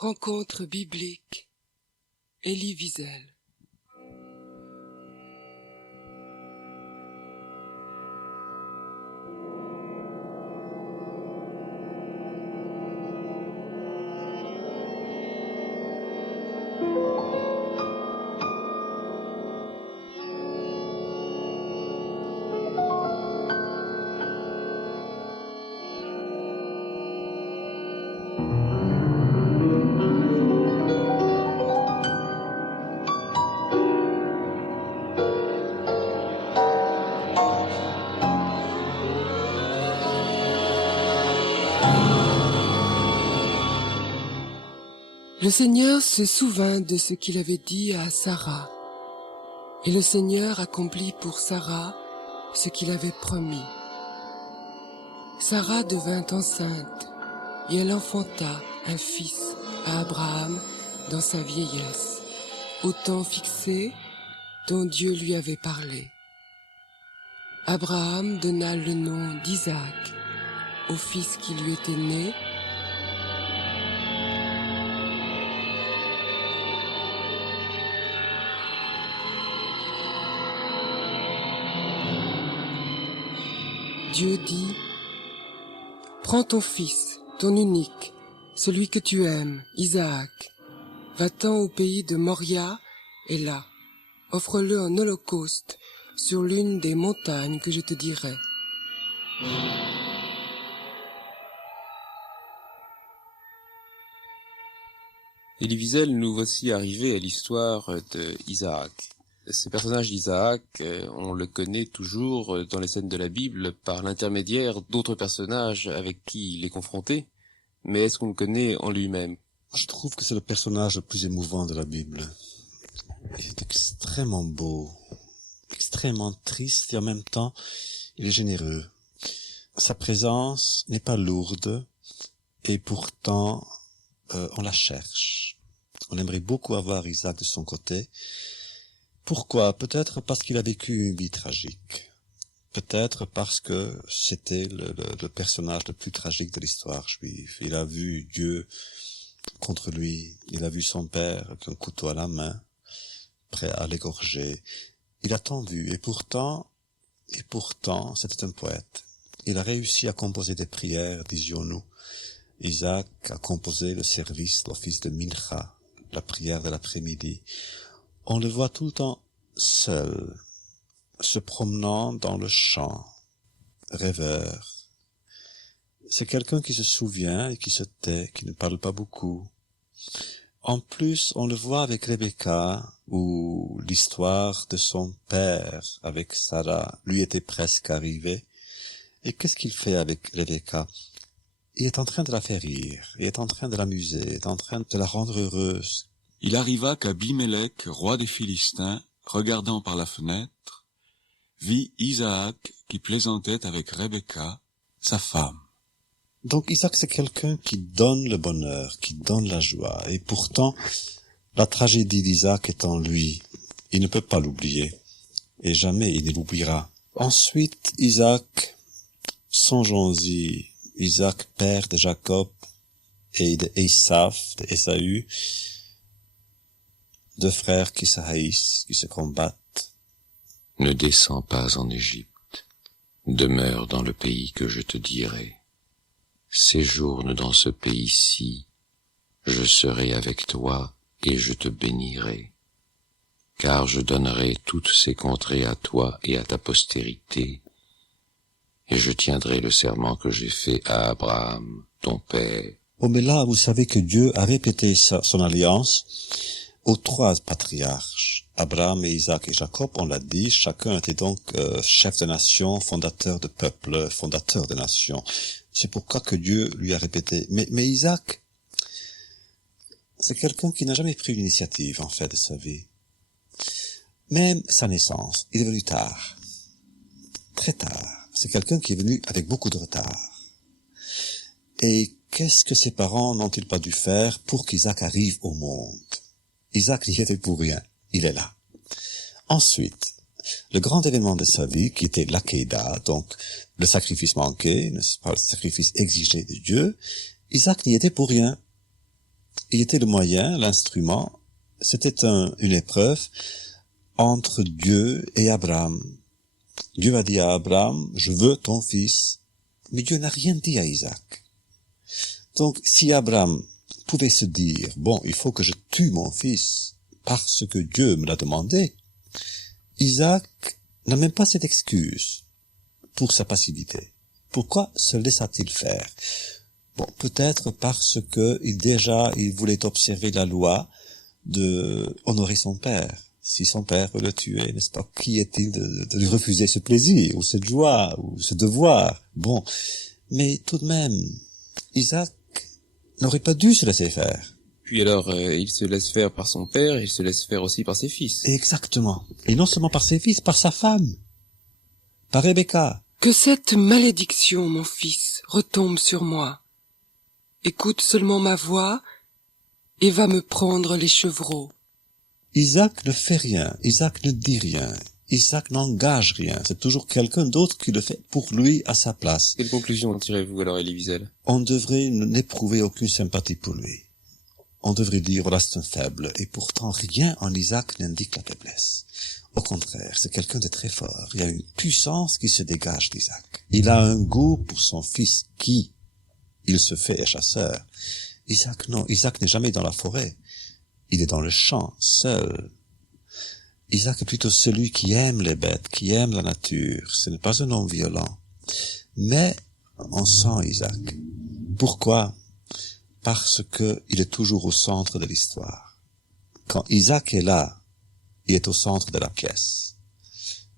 Rencontre biblique, Elie Wiesel. Le Seigneur se souvint de ce qu'il avait dit à Sarah, et le Seigneur accomplit pour Sarah ce qu'il avait promis. Sarah devint enceinte, et elle enfanta un fils à Abraham dans sa vieillesse, au temps fixé dont Dieu lui avait parlé. Abraham donna le nom d'Isaac au fils qui lui était né. Dieu dit, « Prends ton fils, ton unique, celui que tu aimes, Isaac, va-t'en au pays de Moria, et là, offre-le en holocauste sur l'une des montagnes que je te dirai. » Elie Wiesel, nous voici arrivés à l'histoire d'Isaac. Ce personnage d'Isaac, on le connaît toujours dans les scènes de la Bible par l'intermédiaire d'autres personnages avec qui il est confronté, mais est-ce qu'on le connaît en lui-même? Je trouve que c'est le personnage le plus émouvant de la Bible. Il est extrêmement beau, extrêmement triste et en même temps, il est généreux. Sa présence n'est pas lourde et pourtant, on la cherche. On aimerait beaucoup avoir Isaac de son côté. Pourquoi? Peut-être parce qu'il a vécu une vie tragique. Peut-être parce que c'était le personnage le plus tragique de l'histoire juive. Il a vu Dieu contre lui. Il a vu son père avec un couteau à la main, prêt à l'égorger. Il a tant vu. Et pourtant, c'était un poète. Il a réussi à composer des prières, disions-nous. Isaac a composé le service, l'office de Mincha, la prière de l'après-midi. On le voit tout le temps seul, se promenant dans le champ, rêveur. C'est quelqu'un qui se souvient et qui se tait, qui ne parle pas beaucoup. En plus, on le voit avec Rebecca, où l'histoire de son père avec Sarah lui était presque arrivée. Et qu'est-ce qu'il fait avec Rebecca? Il est en train de la faire rire, il est en train de l'amuser, il est en train de la rendre heureuse. Il arriva qu'Abimélec, roi des Philistins, regardant par la fenêtre, vit Isaac qui plaisantait avec Rebecca, sa femme. Donc Isaac, c'est quelqu'un qui donne le bonheur, qui donne la joie. Et pourtant, la tragédie d'Isaac est en lui. Il ne peut pas l'oublier. Et jamais il ne l'oubliera. Ensuite, Isaac, songeons-y, Isaac, père de Jacob et de Esav, de Ésaü, deux frères qui se haïssent, qui se combattent. Ne descends pas en Égypte, demeure dans le pays que je te dirai. Séjourne dans ce pays-ci, je serai avec toi et je te bénirai. Car je donnerai toutes ces contrées à toi et à ta postérité, et je tiendrai le serment que j'ai fait à Abraham, ton père. Oh, mais là, vous savez que Dieu a répété son alliance aux trois patriarches, Abraham et Isaac et Jacob, on l'a dit, chacun était donc chef de nation, fondateur de peuple, fondateur de nation. C'est pourquoi que Dieu lui a répété. Mais Isaac, c'est quelqu'un qui n'a jamais pris l'initiative, en fait, de sa vie. Même sa naissance, il est venu tard, très tard. C'est quelqu'un qui est venu avec beaucoup de retard. Et qu'est-ce que ses parents n'ont-ils pas dû faire pour qu'Isaac arrive au monde? Isaac n'y était pour rien, il est là. Ensuite, le grand événement de sa vie, qui était l'Akedah, donc le sacrifice manqué, n'est-ce pas, le sacrifice exigé de Dieu, Isaac n'y était pour rien. il était le moyen, l'instrument, c'était une épreuve entre Dieu et Abraham. Dieu a dit à Abraham, je veux ton fils, mais Dieu n'a rien dit à Isaac. Donc, si Abraham pouvait se dire, bon, il faut que je tue mon fils parce que Dieu me l'a demandé, Isaac n'a même pas cette excuse pour sa passivité. Pourquoi se laissa-t-il faire? Bon, peut-être parce que il voulait observer la loi de honorer son père. Si son père veut le tuer, n'est-ce pas? Qui est-il de lui refuser ce plaisir, ou cette joie, ou ce devoir? Bon. Mais tout de même, Isaac n'aurait pas dû se laisser faire. Puis alors, il se laisse faire par son père, il se laisse faire aussi par ses fils. Exactement. Et non seulement par ses fils, par sa femme. Par Rebecca. Que cette malédiction, mon fils, retombe sur moi. Écoute seulement ma voix et va me prendre les chevreaux. Isaac ne fait rien, Isaac ne dit rien, Isaac n'engage rien, c'est toujours quelqu'un d'autre qui le fait pour lui à sa place. Quelle conclusion tirez-vous alors, Elie Wiesel? On devrait n'éprouver aucune sympathie pour lui. On devrait dire, voilà, c'est un faible, et pourtant rien en Isaac n'indique la faiblesse. Au contraire, c'est quelqu'un de très fort, il y a une puissance qui se dégage d'Isaac. Il a un goût pour son fils qui, il se fait chasseur. Isaac non, Isaac n'est jamais dans la forêt. Il est dans le champ, seul. Isaac est plutôt celui qui aime les bêtes, qui aime la nature. Ce n'est pas un homme violent. Mais on sent Isaac. Pourquoi? Parce que il est toujours au centre de l'histoire. Quand Isaac est là, il est au centre de la pièce.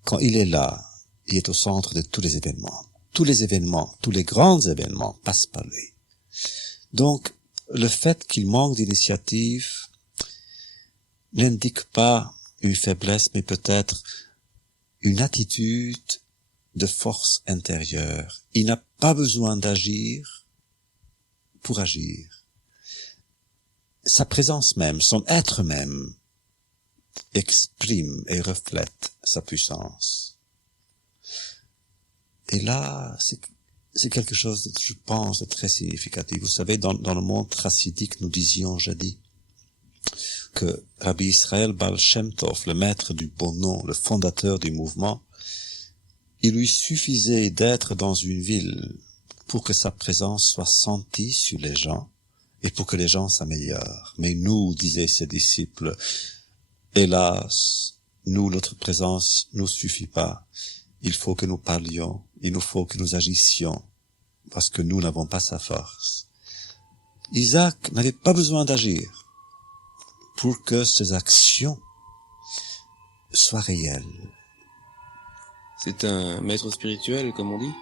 Quand il est là, il est au centre de tous les événements. Tous les événements, tous les grands événements passent par lui. Donc, le fait qu'il manque d'initiative n'indique pas une faiblesse, mais peut-être une attitude de force intérieure. Il n'a pas besoin d'agir pour agir. Sa présence même, son être même, exprime et reflète sa puissance. Et là, c'est quelque chose, je pense, de très significatif. Vous savez, dans le monde chassidique, nous disions jadis que Rabbi Israël Baal Shem Tov, le maître du bon nom, le fondateur du mouvement, il lui suffisait d'être dans une ville pour que sa présence soit sentie sur les gens et pour que les gens s'améliorent. Mais nous, disaient ses disciples, hélas, nous, notre présence nous suffit pas. Il faut que nous parlions, il nous faut que nous agissions, parce que nous n'avons pas sa force. Isaac n'avait pas besoin d'agir pour que ses actions soient réelles. C'est un maître spirituel, comme on dit?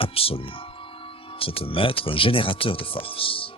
Absolument. C'est un maître, un générateur de force.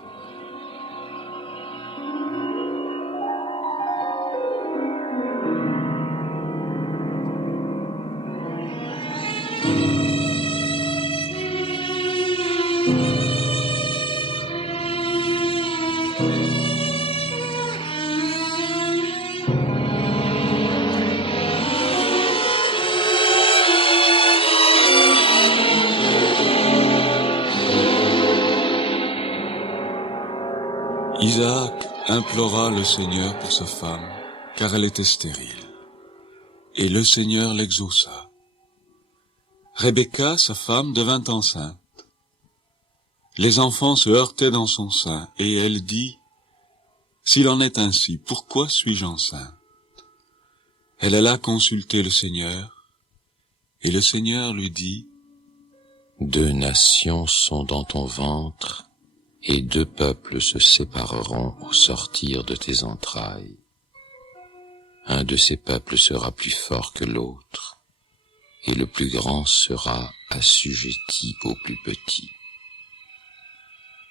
Isaac implora le Seigneur pour sa femme, car elle était stérile. Et le Seigneur l'exauça. Rebecca, sa femme, devint enceinte. Les enfants se heurtaient dans son sein, et elle dit, « S'il en est ainsi, pourquoi suis-je enceinte ?» Elle alla consulter le Seigneur, et le Seigneur lui dit, « 2 nations sont dans ton ventre, et 2 peuples se sépareront au sortir de tes entrailles. Un de ces peuples sera plus fort que l'autre, et le plus grand sera assujetti au plus petit. »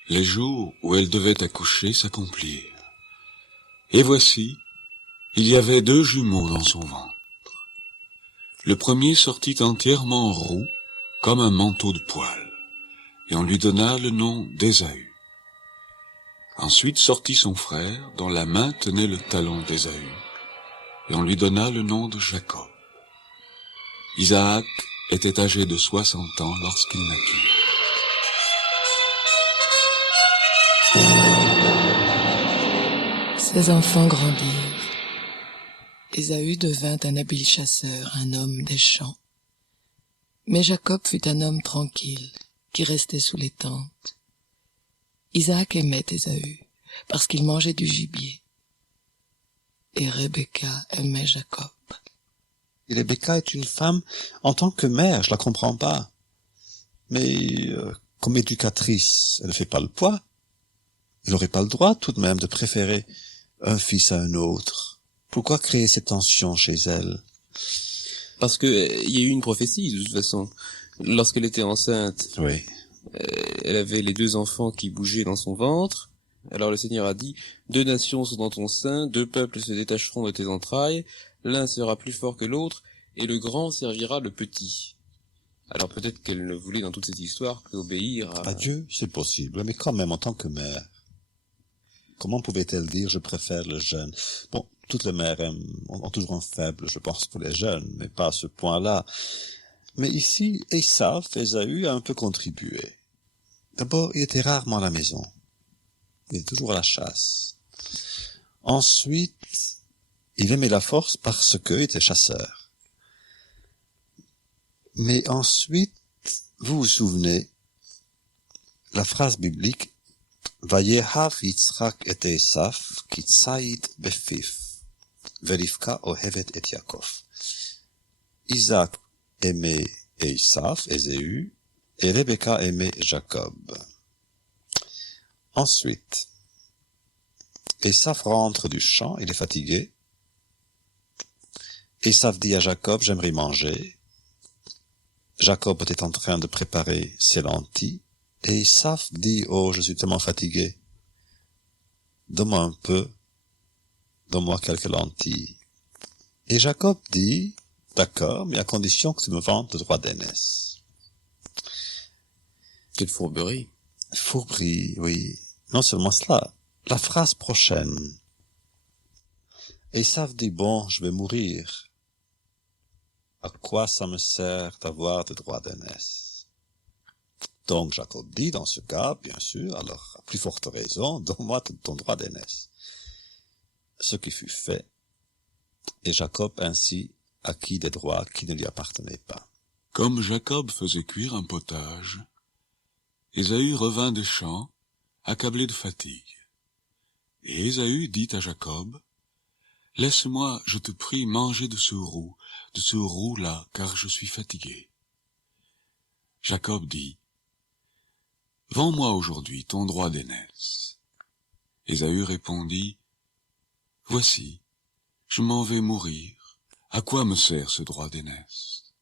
Les jours où elle devait accoucher s'accomplirent. Et voici, il y avait 2 jumeaux dans son ventre. Le premier sortit entièrement roux, comme un manteau de poil, et on lui donna le nom d'Ésaü. Ensuite sortit son frère, dont la main tenait le talon d'Ésaü, et on lui donna le nom de Jacob. Isaac était âgé de 60 ans lorsqu'il naquit. Ses enfants grandirent. Ésaü devint un habile chasseur, un homme des champs. Mais Jacob fut un homme tranquille, qui restait sous les tentes. Isaac aimait Ésaü, parce qu'il mangeait du gibier. Et Rebecca aimait Jacob. Et Rebecca est une femme, en tant que mère, je la comprends pas. Mais comme éducatrice, elle ne fait pas le poids. Elle n'aurait pas le droit tout de même de préférer un fils à un autre. Pourquoi créer cette tension chez elle? Parce que il y a eu une prophétie, de toute façon. Lorsqu'elle était enceinte, Oui. elle avait les 2 enfants qui bougeaient dans son ventre. Alors le Seigneur a dit, 2 nations sont dans ton sein, 2 peuples se détacheront de tes entrailles, l'un sera plus fort que l'autre, et le grand servira le petit. Alors peut-être qu'elle ne voulait dans toute cette histoire qu'obéir à... Dieu, c'est possible, mais quand même en tant que mère. Comment pouvait-elle dire « je préfère le jeune » Bon, toutes les mères ont toujours un faible, je pense, pour les jeunes, mais pas à ce point-là. Mais ici, Ésaü a un peu contribué. D'abord, il était rarement à la maison. Il est toujours à la chasse. Ensuite, il aimait la force parce qu'il était chasseur. Mais ensuite, vous vous souvenez, la phrase biblique Vayehav Yitzchak et Esav ki tzayid befiv, verivka ohevet et Yaakov. Isaac aimait Esav, Ésaü, et Rebecca aimait Jacob. Ensuite, Esav rentre du champ, il est fatigué. Esav dit à Jacob, j'aimerais manger. Jacob était en train de préparer ses lentilles. Et Esav dit, oh, je suis tellement fatigué. Donne-moi un peu. Donne-moi quelques lentilles. Et Jacob dit, d'accord, mais à condition que tu me vendes le droit d'aînesse. Quelle fourberie. Fourberie, oui. Non seulement cela, la phrase prochaine. Esav dit, bon, je vais mourir. À quoi ça me sert d'avoir des droits d'aînesse? Donc Jacob dit, dans ce cas, bien sûr, alors à plus forte raison, donne-moi ton droit d'aînesse. Ce qui fut fait, et Jacob ainsi acquit des droits qui ne lui appartenaient pas. Comme Jacob faisait cuire un potage, Ésaü revint des champs, accablé de fatigue. Et Ésaü dit à Jacob, « Laisse-moi, je te prie, manger de ce roux-là, car je suis fatigué. » Jacob dit, « Vends-moi aujourd'hui ton droit d'aînesse. » Ésaü répondit, « Voici, je m'en vais mourir. À quoi me sert ce droit d'aînesse? »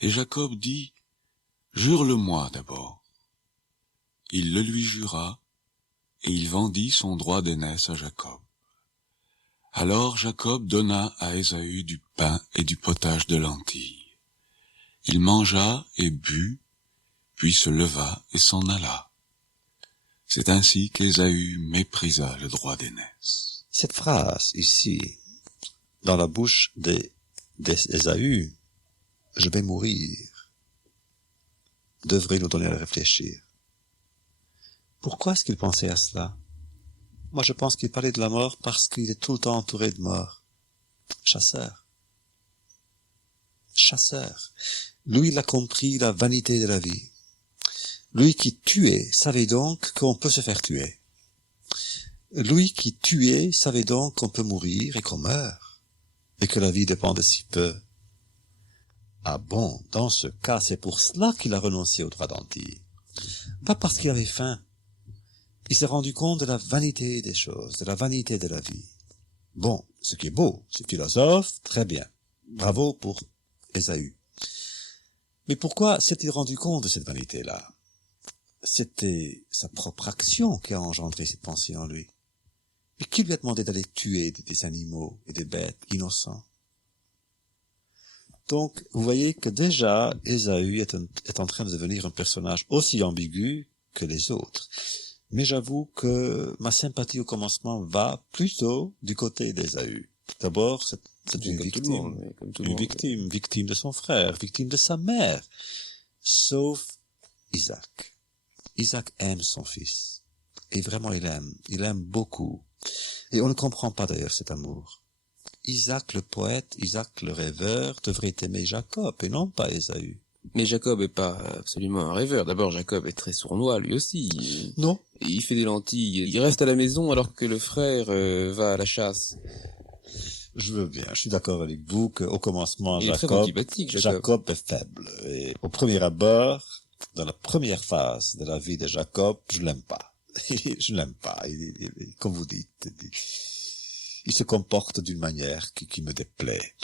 Et Jacob dit, « Jure-le-moi d'abord. » Il le lui jura, et il vendit son droit d'aînesse à Jacob. Alors Jacob donna à Ésaü du pain et du potage de lentilles. Il mangea et but, puis se leva et s'en alla. C'est ainsi qu'Ésaü méprisa le droit d'aînesse. Cette phrase ici, dans la bouche d'Ésaü, « je vais mourir », devrait nous donner à réfléchir. Pourquoi est-ce qu'il pensait à cela? Moi, je pense qu'il parlait de la mort parce qu'il est tout le temps entouré de morts. Chasseur. Chasseur. Lui, il a compris la vanité de la vie. Lui qui tuait savait donc qu'on peut se faire tuer. Lui qui tuait savait donc qu'on peut mourir et qu'on meurt, et que la vie dépend de si peu. Ah bon, dans ce cas, c'est pour cela qu'il a renoncé au droit d'anti. Pas parce qu'il avait faim. Il s'est rendu compte de la vanité des choses, de la vanité de la vie. Bon, ce qui est beau, c'est philosophe, très bien. Bravo pour Ésaü. Mais pourquoi s'est-il rendu compte de cette vanité-là? C'était sa propre action qui a engendré cette pensée en lui. Mais qui lui a demandé d'aller tuer des animaux et des bêtes innocents? Donc, vous voyez que déjà, Ésaü est en train de devenir un personnage aussi ambigu que les autres. Mais j'avoue que ma sympathie au commencement va plutôt du côté d'Ésaü. D'abord, c'est une victime, victime de son frère, victime de sa mère, sauf Isaac. Isaac aime son fils, et vraiment il aime beaucoup. Et on ne comprend pas d'ailleurs cet amour. Isaac le poète, Isaac le rêveur devrait aimer Jacob et non pas Ésaü. Mais Jacob est pas absolument un rêveur. D'abord, Jacob est très sournois, lui aussi. Non. Il fait des lentilles. Il reste à la maison alors que le frère va à la chasse. Je veux bien, je suis d'accord avec vous qu'au commencement, Il est très antipathique, Jacob. Jacob est faible. Et au premier abord, dans la première phase de la vie de Jacob, je l'aime pas. Je l'aime pas. Comme vous dites, il se comporte d'une manière qui me déplaît.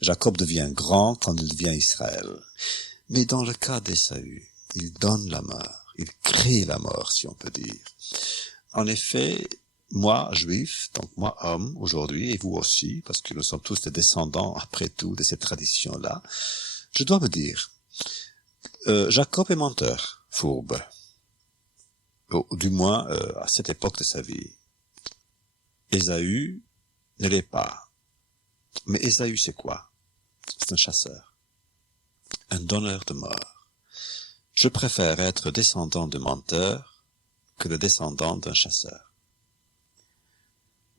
Jacob devient grand quand il devient Israël. Mais dans le cas d'Ésaü, il donne la mort. Il crée la mort, si on peut dire. En effet, moi, juif, donc moi, homme, aujourd'hui, et vous aussi, parce que nous sommes tous des descendants, après tout, de cette tradition-là, je dois me dire, Jacob est menteur, fourbe. Ou du moins, à cette époque de sa vie. Ésaü ne l'est pas. Mais Ésaü, c'est quoi? C'est un chasseur. Un donneur de mort. Je préfère être descendant de menteur que le descendant d'un chasseur.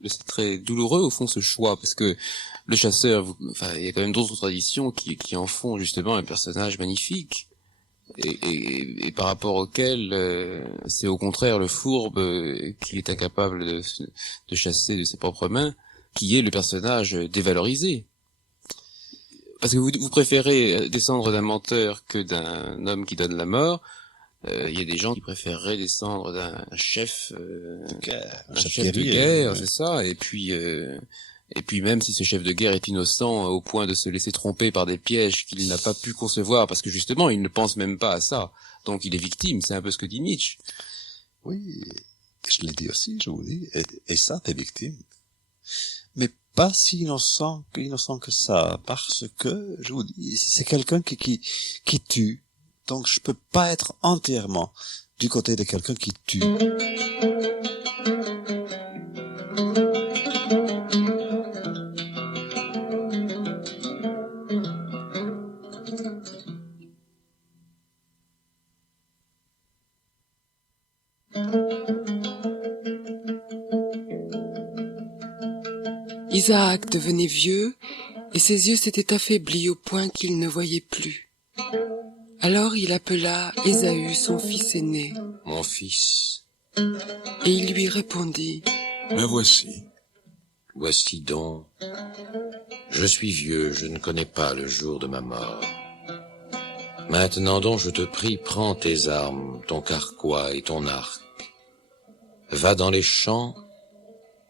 C'est très douloureux au fond ce choix parce que le chasseur, il y a quand même d'autres traditions qui en font justement un personnage magnifique et par rapport auquel c'est au contraire le fourbe qui est incapable de chasser de ses propres mains qui est le personnage dévalorisé. Parce que vous préférez descendre d'un menteur que d'un homme qui donne la mort. Il y a des gens qui préféreraient descendre d'un chef, un chef de guerre, ouais. C'est ça. Et puis même si ce chef de guerre est innocent au point de se laisser tromper par des pièges qu'il n'a pas pu concevoir, parce que justement il ne pense même pas à ça. Donc il est victime. C'est un peu ce que dit Nietzsche. Oui, je l'ai dit aussi, je vous dis. Et ça, t'es victime. Mais pas si innocent que ça, parce que, je vous dis, c'est quelqu'un qui tue. Donc je peux pas être entièrement du côté de quelqu'un qui tue. Isaac devenait vieux, et ses yeux s'étaient affaiblis au point qu'il ne voyait plus. Alors il appela Ésaü, son fils aîné. Mon fils. Et il lui répondit. Me voici. Voici donc. Je suis vieux, je ne connais pas le jour de ma mort. Maintenant donc, je te prie, prends tes armes, ton carquois et ton arc. Va dans les champs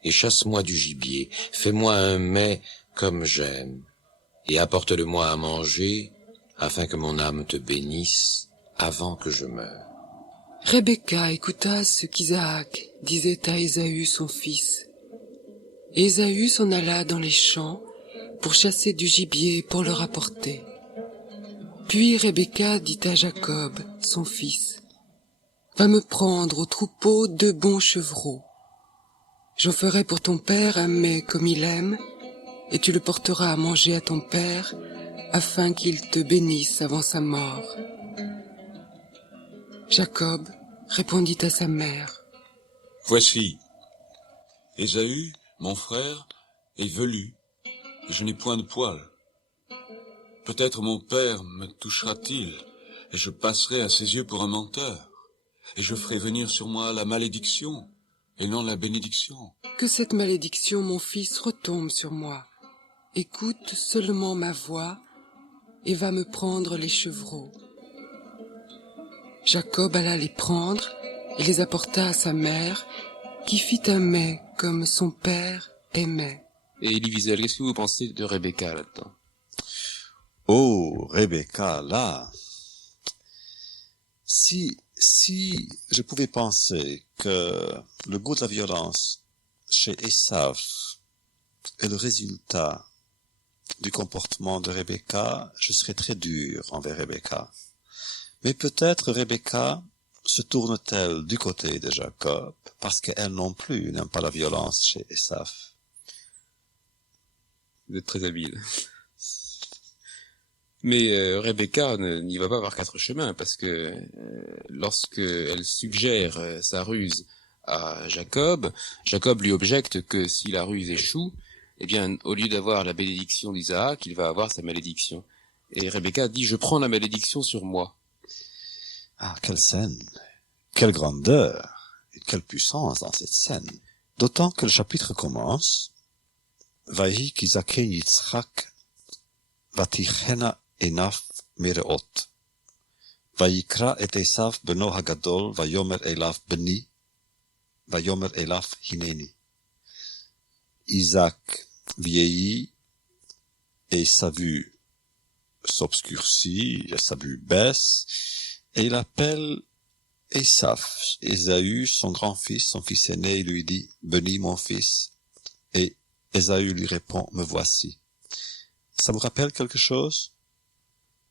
et chasse-moi du gibier. Fais-moi un mets comme j'aime et apporte-le-moi à manger afin que mon âme te bénisse avant que je meure. Rebecca écouta ce qu'Isaac disait à Ésaü son fils. Et Ésaü s'en alla dans les champs pour chasser du gibier pour le rapporter. Puis Rebecca dit à Jacob, son fils, « Va me prendre au troupeau 2 bons chevreaux. J'en ferai pour ton père un mets comme il aime, et tu le porteras à manger à ton père, afin qu'il te bénisse avant sa mort. » Jacob répondit à sa mère. Voici. Ésaü, mon frère, est velu, et je n'ai point de poils. Peut-être mon père me touchera-t-il, et je passerai à ses yeux pour un menteur, et je ferai venir sur moi la malédiction, et non la bénédiction. Que cette malédiction, mon fils, retombe sur moi. Écoute seulement ma voix, et va me prendre les chevreaux. Jacob alla les prendre, et les apporta à sa mère, qui fit un mets comme son père aimait. Et Elie Wiesel, qu'est-ce que vous pensez de Rebecca là-dedans? Oh, Rebecca, là. Si je pouvais penser que le goût de la violence chez Esav est le résultat du comportement de Rebecca, je serais très dur envers Rebecca. Mais peut-être Rebecca se tourne-t-elle du côté de Jacob, parce qu'elle non plus n'aime pas la violence chez Esav. Vous êtes très habile. Mais Rebecca n'y va pas par 4 chemins, parce que lorsque elle suggère sa ruse à Jacob. Jacob lui objecte que si la ruse échoue, eh bien, au lieu d'avoir la bénédiction d'Isaac, il va avoir sa malédiction. Et Rebecca dit, je prends la malédiction sur moi. Ah, quelle scène, quelle grandeur, et quelle puissance dans cette scène. D'autant que le chapitre commence, Vahi kizaken Yitzchak, vatichena enaf mereot. Vayikra et Esav beno hagadol, vayomer elav beni, vayomer elav hineni. Isaac vieillit et sa vue s'obscurcit, sa vue baisse, et il appelle Esav, Ésaü, son grand-fils, son fils aîné, il lui dit, bénis mon fils, et Ésaü lui répond, me voici. Ça vous rappelle quelque chose?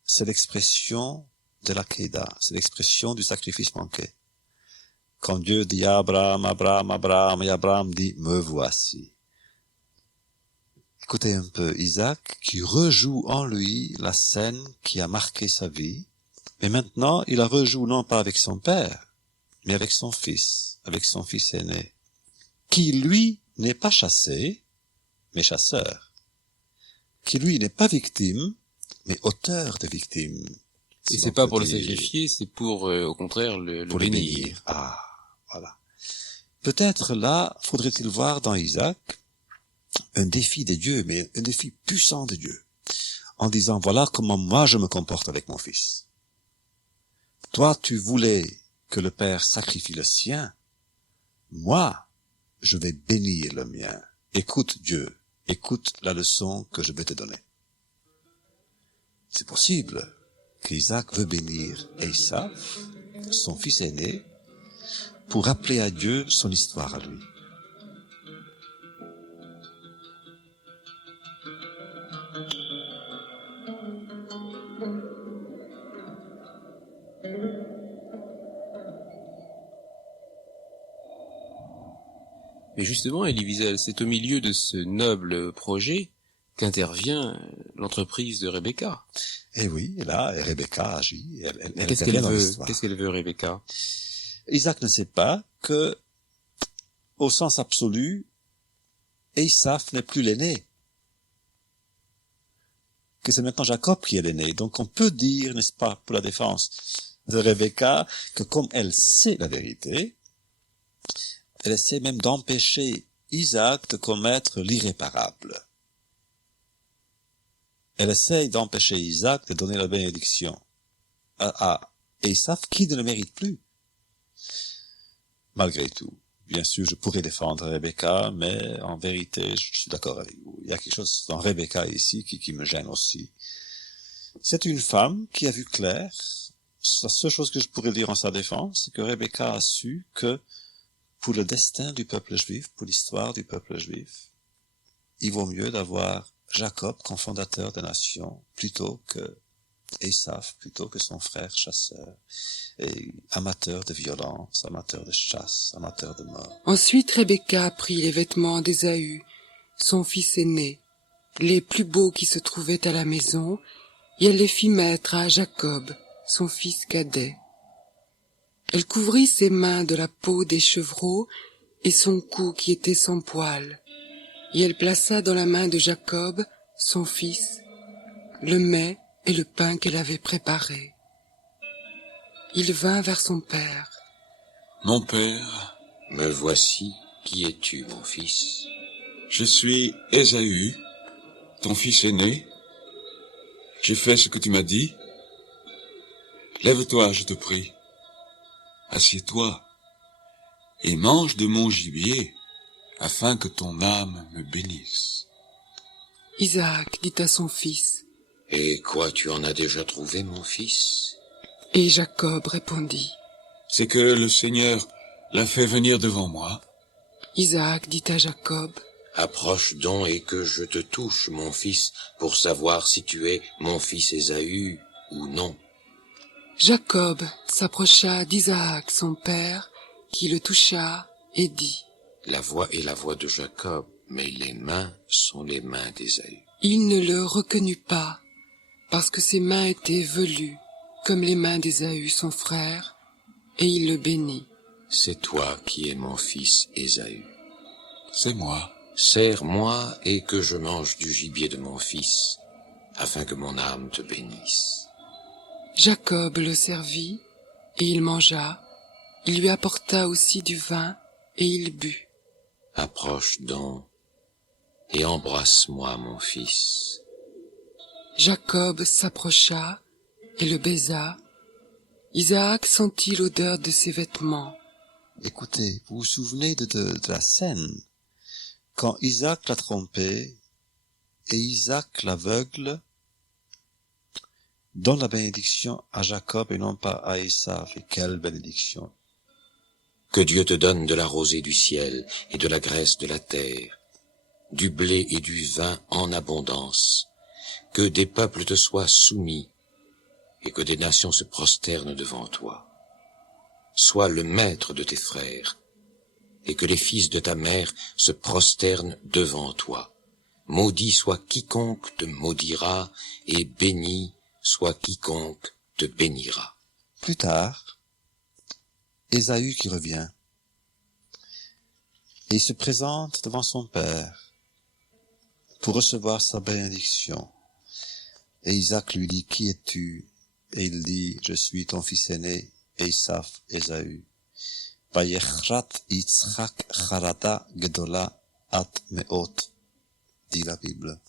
C'est l'expression de la Kéda, c'est l'expression du sacrifice manqué. Quand Dieu dit à Abraham, Abraham, Abraham, et Abraham dit, me voici. Écoutez un peu, Isaac qui rejoue en lui la scène qui a marqué sa vie, mais maintenant il la rejoue non pas avec son père, mais avec son fils aîné, qui lui n'est pas chassé, mais chasseur, qui lui n'est pas victime, mais auteur de victime. Et c'est pas pour le sacrifier, c'est pour, au contraire, le bénir. Ah, voilà. Peut-être là, faudrait-il voir dans Isaac un défi des dieux, mais un défi puissant de Dieu, en disant, voilà comment moi je me comporte avec mon fils. Toi, tu voulais que le père sacrifie le sien. Moi, je vais bénir le mien. Écoute Dieu, écoute la leçon que je vais te donner. C'est possible qu'Isaac veut bénir Esav, son fils aîné, pour rappeler à Dieu son histoire à lui. Mais justement, Elie Wiesel, c'est au milieu de ce noble projet qu'intervient l'entreprise de Rebecca. Et oui, là, Rebecca agit. Elle Qu'est-ce qu'elle veut? Qu'est-ce qu'elle veut, Rebecca? Isaac ne sait pas que, au sens absolu, Esav n'est plus l'aîné. Que c'est maintenant Jacob qui est l'aîné. Donc on peut dire, n'est-ce pas, pour la défense de Rebecca, que comme elle sait la vérité, elle essaie même d'empêcher Isaac de commettre l'irréparable. Elle essaie d'empêcher Isaac de donner la bénédiction à Esav qui ne le mérite plus. Malgré tout, bien sûr, je pourrais défendre Rebecca, mais en vérité, je suis d'accord avec vous. Il y a quelque chose dans Rebecca ici qui me gêne aussi. C'est une femme qui a vu clair. La seule chose que je pourrais dire en sa défense, c'est que Rebecca a su que pour le destin du peuple juif, pour l'histoire du peuple juif, il vaut mieux d'avoir Jacob comme fondateur des nations plutôt que Esav, plutôt que son frère chasseur et amateur de violence, amateur de chasse, amateur de mort. Ensuite Rebecca prit les vêtements d'Ésaü, son fils aîné, les plus beaux qui se trouvaient à la maison, et elle les fit mettre à Jacob, son fils cadet. Elle couvrit ses mains de la peau des chevreaux et son cou qui était sans poil, et elle plaça dans la main de Jacob, son fils, le mets et le pain qu'elle avait préparé. Il vint vers son père. Mon père, Me voici, qui es-tu, mon fils? je suis Ésaü, ton fils aîné. J'ai fait ce que tu m'as dit. Lève-toi, je te prie. Assieds-toi et mange de mon gibier, afin que ton âme me bénisse. Isaac dit à son fils, Et quoi, tu en as déjà trouvé, mon fils? et Jacob répondit. C'est que le Seigneur l'a fait venir devant moi. Isaac dit à Jacob, Approche donc et que je te touche, mon fils, pour savoir si tu es mon fils Ésaü ou non. Jacob s'approcha d'Isaac son père, qui le toucha et dit. La voix est la voix de Jacob, mais les mains sont les mains d'Ésaü. Il ne le reconnut pas, parce que ses mains étaient velues, comme les mains d'Ésaü son frère, et il le bénit. C'est toi qui es mon fils Ésaü. C'est moi. Sers-moi et que je mange du gibier de mon fils, afin que mon âme te bénisse. Jacob le servit, et il mangea. Il lui apporta aussi du vin, et il but. Approche donc et embrasse-moi, mon fils. Jacob s'approcha et le baisa. Isaac sentit l'odeur de ses vêtements. Écoutez, vous vous souvenez de la scène quand Isaac l'a trompé et Isaac l'aveugle donne la bénédiction à Jacob et non pas à Ésav. Et quelle bénédiction! Que Dieu te donne de la rosée du ciel et de la graisse de la terre, du blé et du vin en abondance, que des peuples te soient soumis et que des nations se prosternent devant toi. Sois le maître de tes frères et que les fils de ta mère se prosternent devant toi. Maudit soit quiconque te maudira et béni soit quiconque te bénira. Plus tard, Ésaü qui revient, et il se présente devant son père pour recevoir sa bénédiction. Et Isaac lui dit, qui es-tu? Et il dit, je suis ton fils aîné, Ésav, Ésaü. Vayechrat Yitzchak charata gedola at meot, dit la Bible.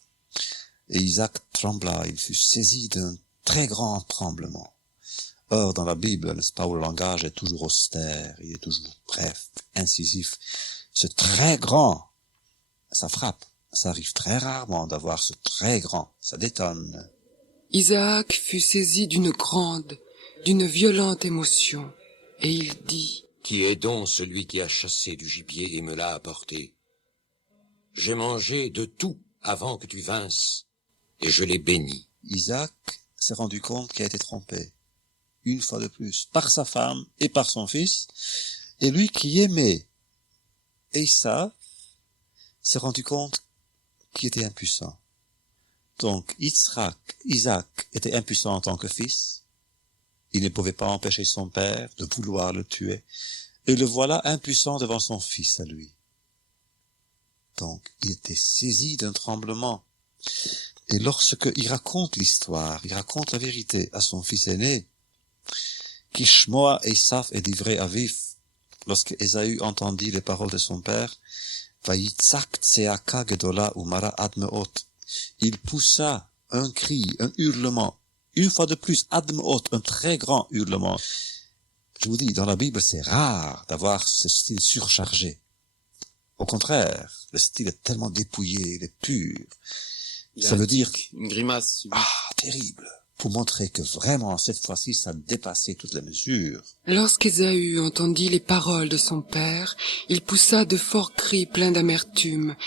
Et Isaac trembla, il fut saisi d'un très grand tremblement. Or, dans la Bible, n'est-ce pas, où le langage est toujours austère, il est toujours bref, incisif. Ce très grand, ça frappe. Ça arrive très rarement d'avoir ce très grand, ça détonne. Isaac fut saisi d'une violente émotion, et il dit, Qui est donc celui qui a chassé du gibier et me l'a apporté? J'ai mangé de tout avant que tu vinsses, et je l'ai béni. Isaac s'est rendu compte qu'il a été trompé, une fois de plus, par sa femme et par son fils, et lui qui aimait Ésav s'est rendu compte qu'il était impuissant. Donc Isaac était impuissant en tant que fils, il ne pouvait pas empêcher son père de vouloir le tuer, et le voilà impuissant devant son fils à lui. Donc il était saisi d'un tremblement. Et lorsque il raconte l'histoire, il raconte la vérité à son fils aîné, Kishmoa Esav et livré à vif, lorsque Ésaü entendit les paroles de son père, Vayitzak tseaka gedola umara admeot, il poussa un cri, un hurlement, une fois de plus, admeot, un très grand hurlement. Je vous dis, dans la Bible, c'est rare d'avoir ce style surchargé. Au contraire, le style est tellement dépouillé, il est pur. Ça veut dire une grimace subite. Terrible, pour montrer que vraiment, cette fois-ci, ça dépassait toutes les mesures. Lorsqu'Ésaü entendit les paroles de son père, il poussa de forts cris pleins d'amertume,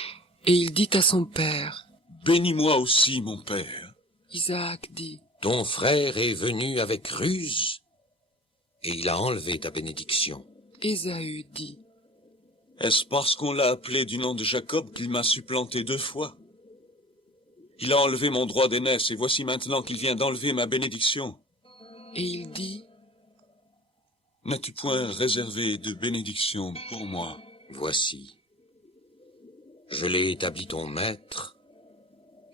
et il dit à son père, Bénis-moi aussi, mon père. Isaac dit, Ton frère est venu avec ruse, et il a enlevé ta bénédiction. Ésaü dit, Est-ce parce qu'on l'a appelé du nom de Jacob qu'il m'a supplanté 2 fois? Il a enlevé mon droit d'aînesse, et voici maintenant qu'il vient d'enlever ma bénédiction. et il dit, N'as-tu point réservé de bénédiction pour moi? Voici, je l'ai établi ton maître,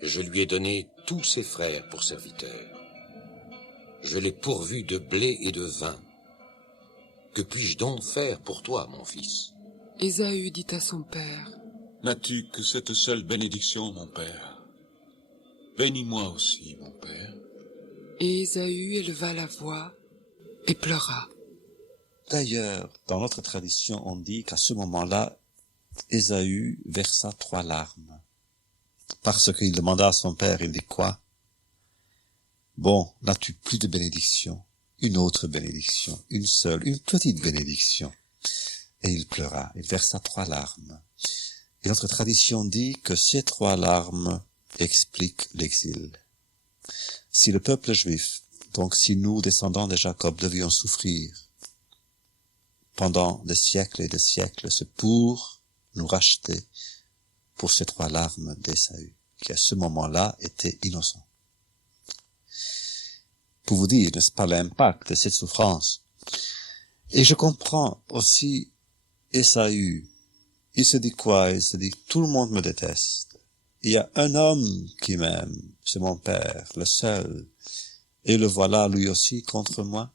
et je lui ai donné tous ses frères pour serviteurs. Je l'ai pourvu de blé et de vin. Que puis-je donc faire pour toi, mon fils? Ésaü dit à son père, N'as-tu que cette seule bénédiction, mon père? Bénis-moi aussi, mon père. et Ésaü éleva la voix et pleura. D'ailleurs, dans notre tradition, on dit qu'à ce moment-là, Ésaü versa 3 larmes. Parce qu'il demanda à son père, il dit quoi? Bon, n'as-tu plus de bénédiction? Une autre bénédiction, une seule, une petite bénédiction. Et il pleura, il versa 3 larmes. Et notre tradition dit que ces 3 larmes expliquent l'exil. Si le peuple juif, donc si nous, descendants de Jacob, devions souffrir pendant des siècles et des siècles, c'est pour nous racheter pour ces 3 larmes d'Ésaü, qui à ce moment-là était innocent. Pour vous dire, n'est-ce pas, l'impact de cette souffrance. Et je comprends aussi Ésaü. Il se dit quoi? Il se dit, tout le monde me déteste. Il y a un homme qui m'aime, c'est mon père, le seul. Et le voilà lui aussi contre moi.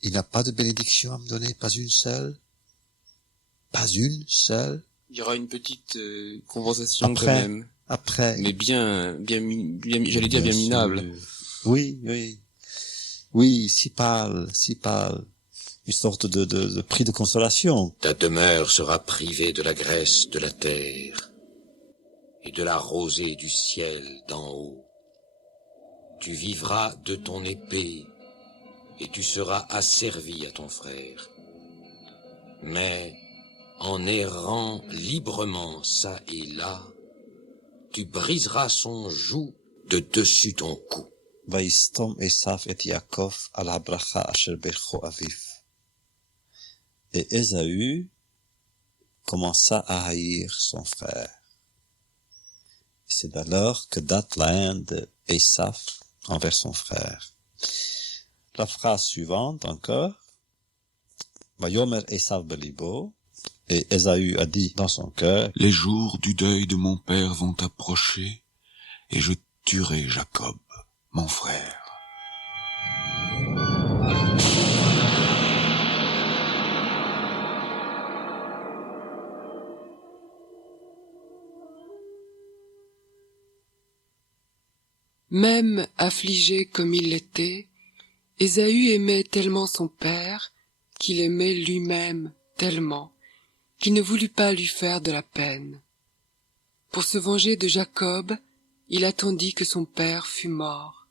Il n'a pas de bénédiction à me donner, pas une seule. Pas une seule. Il y aura une petite conversation Après, quand même, après. mais bien, j'allais dire bien minable. Oui, oui. Oui, si pâle. Une sorte de prix de consolation. Ta demeure sera privée de la graisse de la terre et de la rosée du ciel d'en haut. Tu vivras de ton épée et tu seras asservi à ton frère. Mais en errant librement ça et là, tu briseras son joug de dessus ton cou. ויסתום עשיו את יעקב על הברכה אשר ברכו אביו. Et Ésaü commença à haïr son frère. C'est d'alors que date la haine d'Ésav envers son frère. La phrase suivante encore. Vayomer Ésav belibo. Et Ésaü a dit dans son cœur, Les jours du deuil de mon père vont approcher, et je tuerai Jacob, mon frère. Même affligé comme il l'était, Ésaü aimait tellement son père qu'il aimait lui-même tellement qu'il ne voulut pas lui faire de la peine. Pour se venger de Jacob, il attendit que son père fût mort.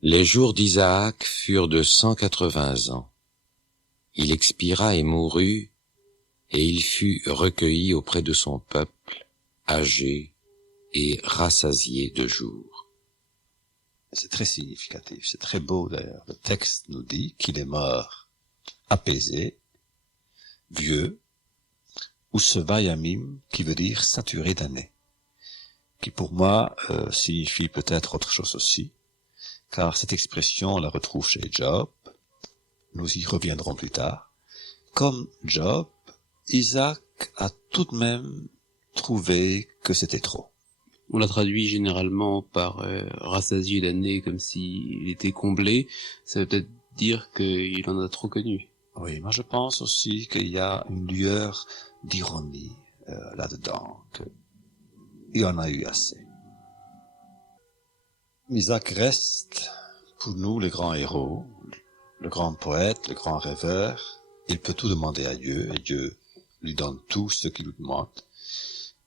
Les jours d'Isaac furent de 180 ans. Il expira et mourut, et il fut recueilli auprès de son peuple, âgé et rassasié de jours. c'est très significatif, c'est très beau d'ailleurs. Le texte nous dit qu'il est mort, apaisé, vieux, ou Sevayamim, qui veut dire saturé d'années, qui pour moi signifie peut-être autre chose aussi, car cette expression on la retrouve chez Job, nous y reviendrons plus tard. Comme Job, Isaac a tout de même trouvé que c'était trop. On l'a traduit généralement par rassasié d'années, comme s'il était comblé. Ça veut peut-être dire qu'il en a trop connu. Oui, moi je pense aussi qu'il y a une lueur d'ironie là-dedans, qu'il en a eu assez. Isaac reste pour nous le grand héros, le grand poète, le grand rêveur. Il peut tout demander à Dieu, et Dieu lui donne tout ce qu'il lui demande.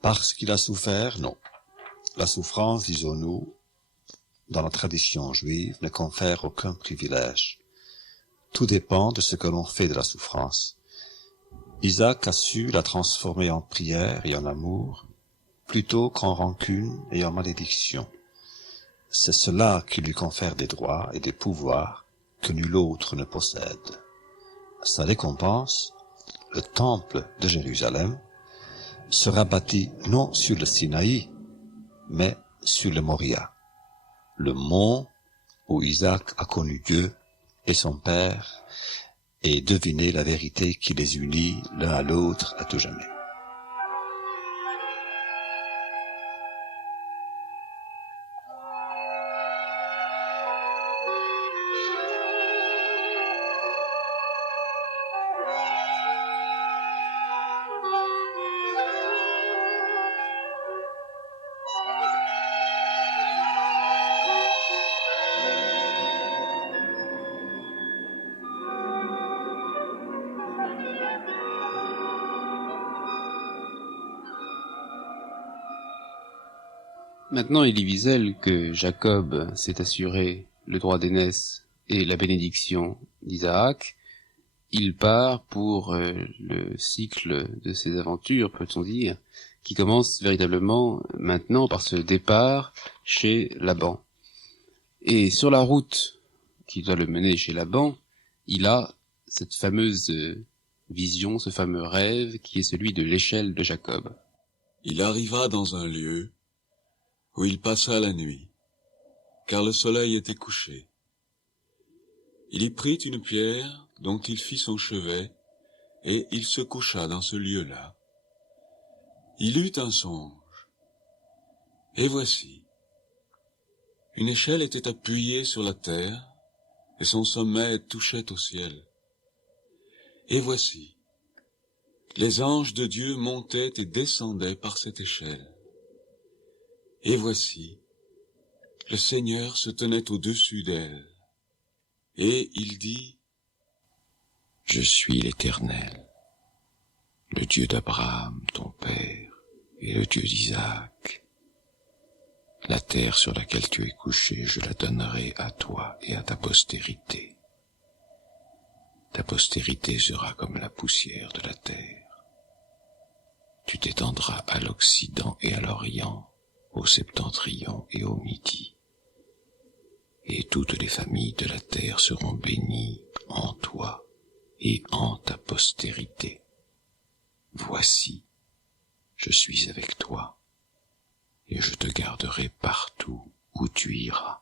Parce qu'il a souffert, non. La souffrance, disons-nous, dans la tradition juive, ne confère aucun privilège. Tout dépend de ce que l'on fait de la souffrance. Isaac a su la transformer en prière et en amour, plutôt qu'en rancune et en malédiction. C'est cela qui lui confère des droits et des pouvoirs que nul autre ne possède. Sa récompense, le temple de Jérusalem, sera bâti non sur le Sinaï, mais sur le Moria, le mont où Isaac a connu Dieu et son père, et deviné la vérité qui les unit l'un à l'autre à tout jamais. Maintenant, il est visuel que Jacob s'est assuré le droit d'aînesse et la bénédiction d'Isaac. Il part pour le cycle de ses aventures, peut-on dire, qui commence véritablement maintenant par ce départ chez Laban. Et sur la route qui doit le mener chez Laban, il a cette fameuse vision, ce fameux rêve qui est celui de l'échelle de Jacob. Il arriva dans un lieu où il passa la nuit, car le soleil était couché. Il y prit une pierre dont il fit son chevet, et il se coucha dans ce lieu-là. Il eut un songe. Et voici, une échelle était appuyée sur la terre, et son sommet touchait au ciel. Et voici, les anges de Dieu montaient et descendaient par cette échelle. Et voici, le Seigneur se tenait au-dessus d'elle. Et il dit, « Je suis l'Éternel, le Dieu d'Abraham, ton père, et le Dieu d'Isaac. La terre sur laquelle tu es couché, je la donnerai à toi et à ta postérité. Ta postérité sera comme la poussière de la terre. Tu t'étendras à l'Occident et à l'Orient, au septentrion et au Midi. Et toutes les familles de la terre seront bénies en toi et en ta postérité. Voici, je suis avec toi, et je te garderai partout où tu iras,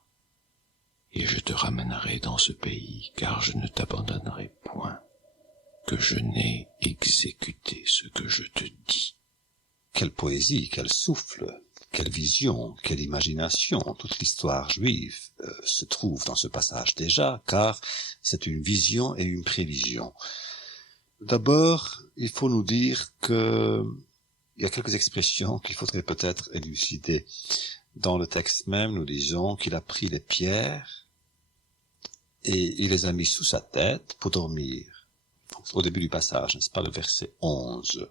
et je te ramènerai dans ce pays, car je ne t'abandonnerai point, que je n'ai exécuté ce que je te dis. » Quelle poésie, quel souffle, quelle vision, quelle imagination. Toute l'histoire juive se trouve dans ce passage déjà, car c'est une vision et une prévision. D'abord, il faut nous dire que il y a quelques expressions qu'il faudrait peut-être élucider. Dans le texte même, nous disons qu'il a pris les pierres et il les a mis sous sa tête pour dormir. Au début du passage, n'est-ce pas, le verset 11.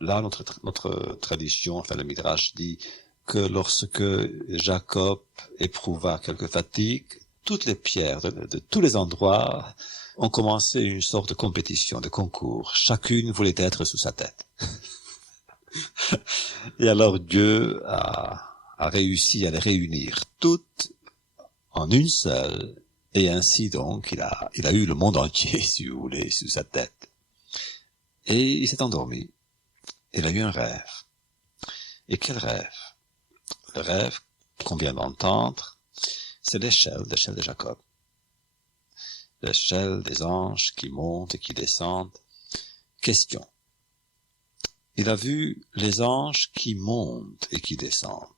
Là, notre tradition, enfin le Midrash dit que lorsque Jacob éprouva quelque fatigue, toutes les pierres de tous les endroits ont commencé une sorte de compétition, de concours. Chacune voulait être sous sa tête. Et alors Dieu a réussi à les réunir toutes en une seule, et ainsi donc il a eu le monde entier, si vous voulez, sous sa tête. Et il s'est endormi. Il a eu un rêve. Et quel rêve? Le rêve qu'on vient d'entendre, c'est l'échelle de Jacob. L'échelle des anges qui montent et qui descendent. Question. Il a vu les anges qui montent et qui descendent.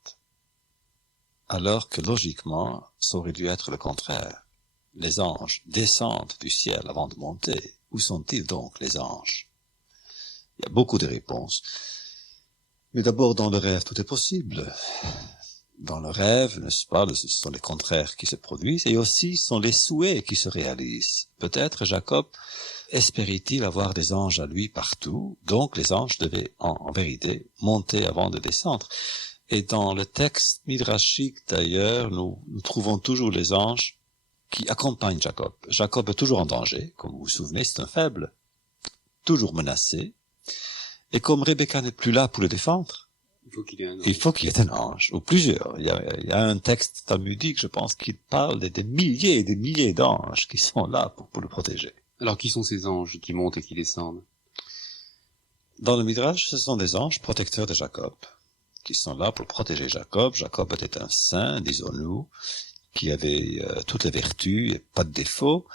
Alors que logiquement, ça aurait dû être le contraire. Les anges descendent du ciel avant de monter. Où sont-ils donc, les anges? Il y a beaucoup de réponses. Mais d'abord, dans le rêve, tout est possible. Dans le rêve, n'est-ce pas, ce sont les contraires qui se produisent, et aussi ce sont les souhaits qui se réalisent. Peut-être Jacob espérait-il avoir des anges à lui partout, donc les anges devaient en vérité monter avant de descendre. Et dans le texte midrashique d'ailleurs, nous trouvons toujours les anges qui accompagnent Jacob. Jacob est toujours en danger, comme vous vous souvenez, c'est un faible, toujours menacé. Et comme Rebecca n'est plus là pour le défendre, il faut qu'il y ait un ange, ou plusieurs. Il y a un texte talmudique, je pense, qui parle des milliers et des milliers d'anges qui sont là pour le protéger. Alors qui sont ces anges qui montent et qui descendent? Dans le Midrash, ce sont des anges protecteurs de Jacob, qui sont là pour protéger Jacob. Jacob était un saint, disons-nous, qui avait toutes les vertus et pas de défauts.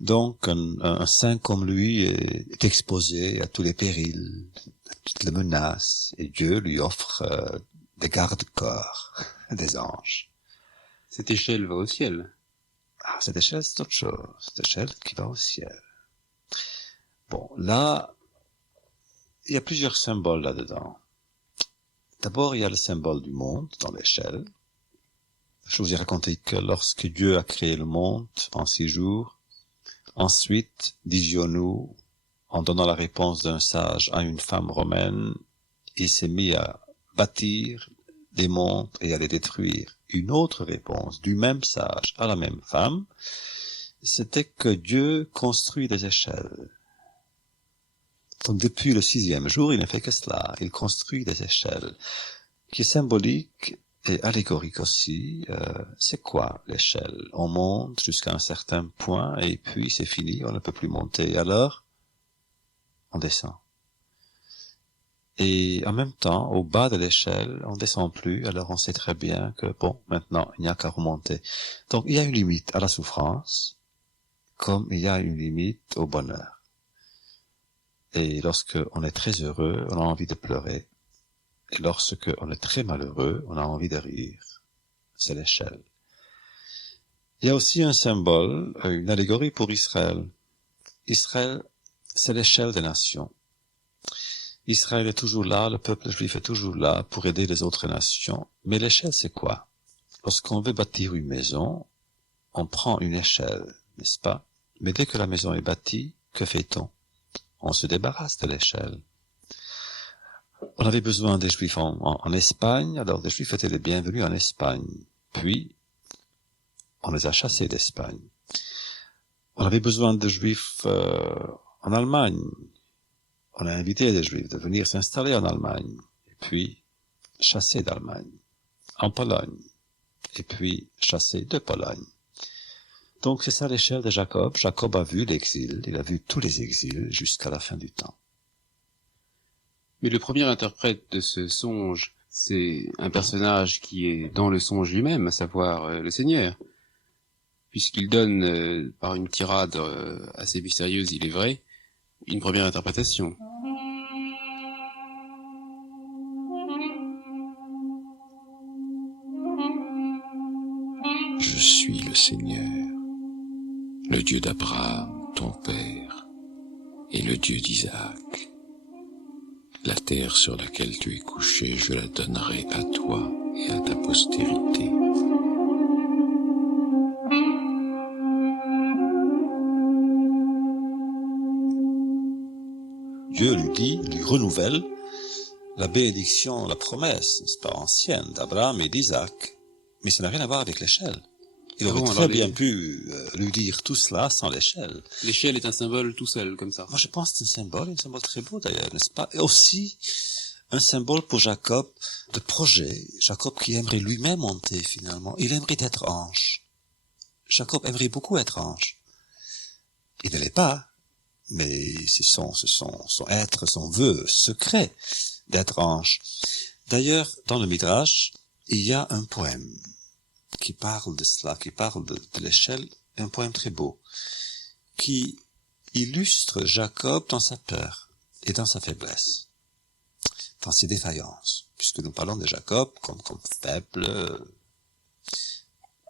Donc, un saint comme lui est exposé à tous les périls, à toutes les menaces, et Dieu lui offre des gardes-corps, des anges. Cette échelle va au ciel. Ah, cette échelle, c'est autre chose. Cette échelle qui va au ciel. Bon, là, il y a plusieurs symboles là-dedans. D'abord, il y a le symbole du monde dans l'échelle. Je vous ai raconté que lorsque Dieu a créé le monde en 6 jours, ensuite, disions-nous, en donnant la réponse d'un sage à une femme romaine, il s'est mis à bâtir des mondes et à les détruire. Une autre réponse du même sage à la même femme, c'était que Dieu construit des échelles. Donc depuis le 6e jour, il ne fait que cela. Il construit des échelles, qui est symbolique et allégorique aussi. C'est quoi l'échelle? On monte jusqu'à un certain point et puis c'est fini, on ne peut plus monter. Alors, on descend. Et en même temps, au bas de l'échelle, on descend plus, alors on sait très bien que, bon, maintenant, il n'y a qu'à remonter. Donc, il y a une limite à la souffrance, comme il y a une limite au bonheur. Et lorsque on est très heureux, on a envie de pleurer. Et lorsque on est très malheureux, on a envie de rire. C'est l'échelle. Il y a aussi un symbole, une allégorie pour Israël. Israël, c'est l'échelle des nations. Israël est toujours là, le peuple juif est toujours là pour aider les autres nations. Mais l'échelle, c'est quoi? Lorsqu'on veut bâtir une maison, on prend une échelle, n'est-ce pas? Mais dès que la maison est bâtie, que fait-on? On se débarrasse de l'échelle. On avait besoin des Juifs en Espagne, alors les Juifs étaient les bienvenus en Espagne. Puis, on les a chassés d'Espagne. On avait besoin de Juifs en Allemagne. On a invité des Juifs de venir s'installer en Allemagne, et puis chassés d'Allemagne. En Pologne, et puis chassés de Pologne. Donc c'est ça l'échelle de Jacob. Jacob a vu l'exil, il a vu tous les exils jusqu'à la fin du temps. Mais le premier interprète de ce songe, c'est un personnage qui est dans le songe lui-même, à savoir le Seigneur. Puisqu'il donne, par une tirade assez mystérieuse, il est vrai, une première interprétation. Je suis le Seigneur, le Dieu d'Abraham, ton père, et le Dieu d'Isaac. La terre sur laquelle tu es couché, je la donnerai à toi et à ta postérité. Dieu lui dit, lui renouvelle la bénédiction, la promesse, n'est-ce pas, ancienne d'Abraham et d'Isaac. Mais ça n'a rien à voir avec l'échelle. Il aurait très bien pu lui dire tout cela sans l'échelle. L'échelle est un symbole tout seul, comme ça. Moi, je pense que c'est un symbole très beau d'ailleurs, n'est-ce pas? Et aussi, un symbole pour Jacob de projet. Jacob qui aimerait lui-même monter finalement. Il aimerait être ange. Jacob aimerait beaucoup être ange. Il ne l'est pas, mais c'est son être, son vœu secret d'être ange. D'ailleurs, dans le Midrash, il y a un poème qui parle de cela, qui parle de l'échelle, un poème très beau, qui illustre Jacob dans sa peur et dans sa faiblesse, dans ses défaillances, puisque nous parlons de Jacob comme faible,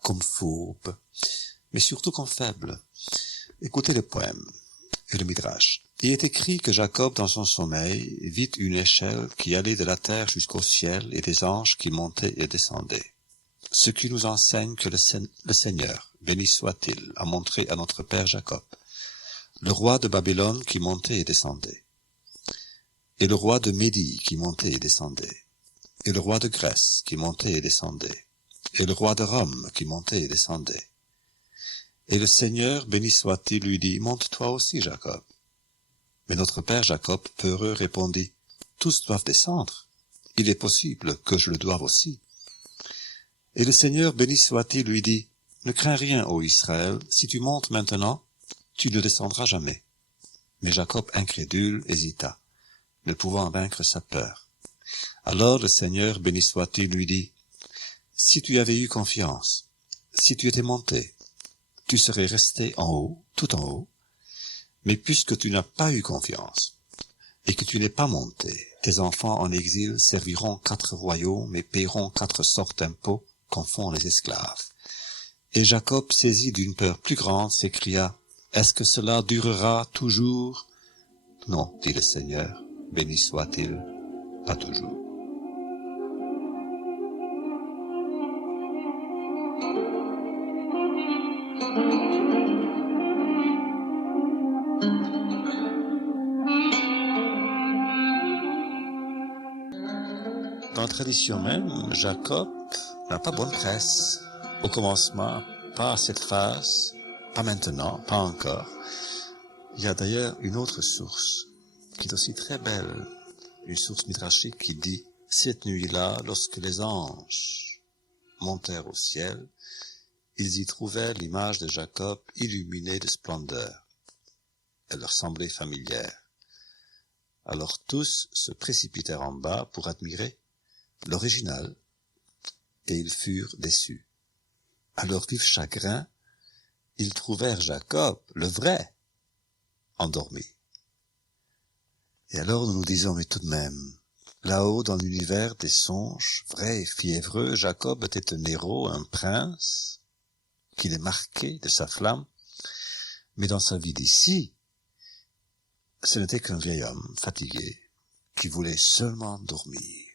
comme fourbe, mais surtout comme faible. Écoutez le poème et le Midrash. Il est écrit que Jacob, dans son sommeil, vit une échelle qui allait de la terre jusqu'au ciel et des anges qui montaient et descendaient. Ce qui nous enseigne que le Seigneur, béni soit-il, a montré à notre père Jacob, le roi de Babylone qui montait et descendait, et le roi de Médie qui montait et descendait, et le roi de Grèce qui montait et descendait, et le roi de Rome qui montait et descendait. Et le Seigneur, béni soit-il, lui dit, monte-toi aussi, Jacob. Mais notre père Jacob, peureux, répondit, tous doivent descendre. Il est possible que je le doive aussi. Et le Seigneur, béni soit-il, lui dit, ne crains rien, ô Israël, si tu montes maintenant, tu ne descendras jamais. Mais Jacob, incrédule, hésita, ne pouvant vaincre sa peur. Alors le Seigneur, béni soit-il, lui dit, si tu avais eu confiance, si tu étais monté, tu serais resté en haut, tout en haut, mais puisque tu n'as pas eu confiance, et que tu n'es pas monté, tes enfants en exil serviront 4 royaumes et paieront 4 sortes d'impôts qu'en font les esclaves. Et Jacob, saisi d'une peur plus grande, s'écria, « Est-ce que cela durera toujours ?» Non, dit le Seigneur, béni soit-il, pas toujours. Dans la tradition même, Jacob n'a pas bonne presse. Au commencement, pas à cette phase, pas maintenant, pas encore. Il y a d'ailleurs une autre source, qui est aussi très belle, une source midrashique qui dit, cette nuit-là, lorsque les anges montèrent au ciel, ils y trouvèrent l'image de Jacob illuminée de splendeur. Elle leur semblait familière. Alors tous se précipitèrent en bas pour admirer l'original, et ils furent déçus. À leur vif chagrin, ils trouvèrent Jacob, le vrai, endormi. Et alors nous nous disons, mais tout de même, là-haut dans l'univers des songes, vrais et fiévreux, Jacob était un héros, un prince, qu'il est marqué de sa flamme, mais dans sa vie d'ici, ce n'était qu'un vieil homme fatigué, qui voulait seulement dormir.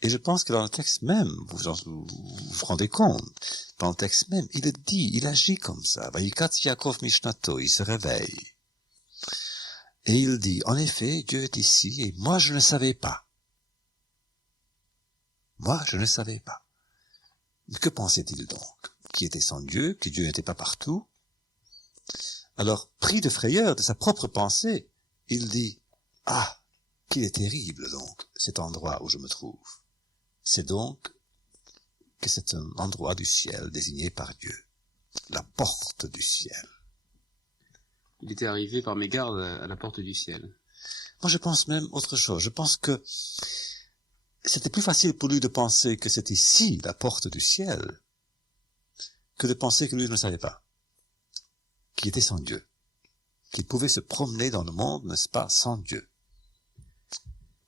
Et je pense que dans le texte même, vous rendez compte, dans le texte même, il le dit, il agit comme ça. Vayikat Yaakov Mishnato, il se réveille. Et il dit, en effet, Dieu est ici, et moi je ne savais pas. Moi je ne savais pas. Que pensait-il donc? Qui était sans Dieu, que Dieu n'était pas partout? Alors, pris de frayeur de sa propre pensée, il dit, ah, qu'il est terrible donc, cet endroit où je me trouve. C'est donc que c'est un endroit du ciel désigné par Dieu, la porte du ciel. Il était arrivé par mégarde à la porte du ciel. Moi je pense même autre chose, je pense que c'était plus facile pour lui de penser que c'est ici la porte du ciel, que de penser que lui ne savait pas, qu'il était sans Dieu, qu'il pouvait se promener dans le monde, n'est-ce pas, sans Dieu.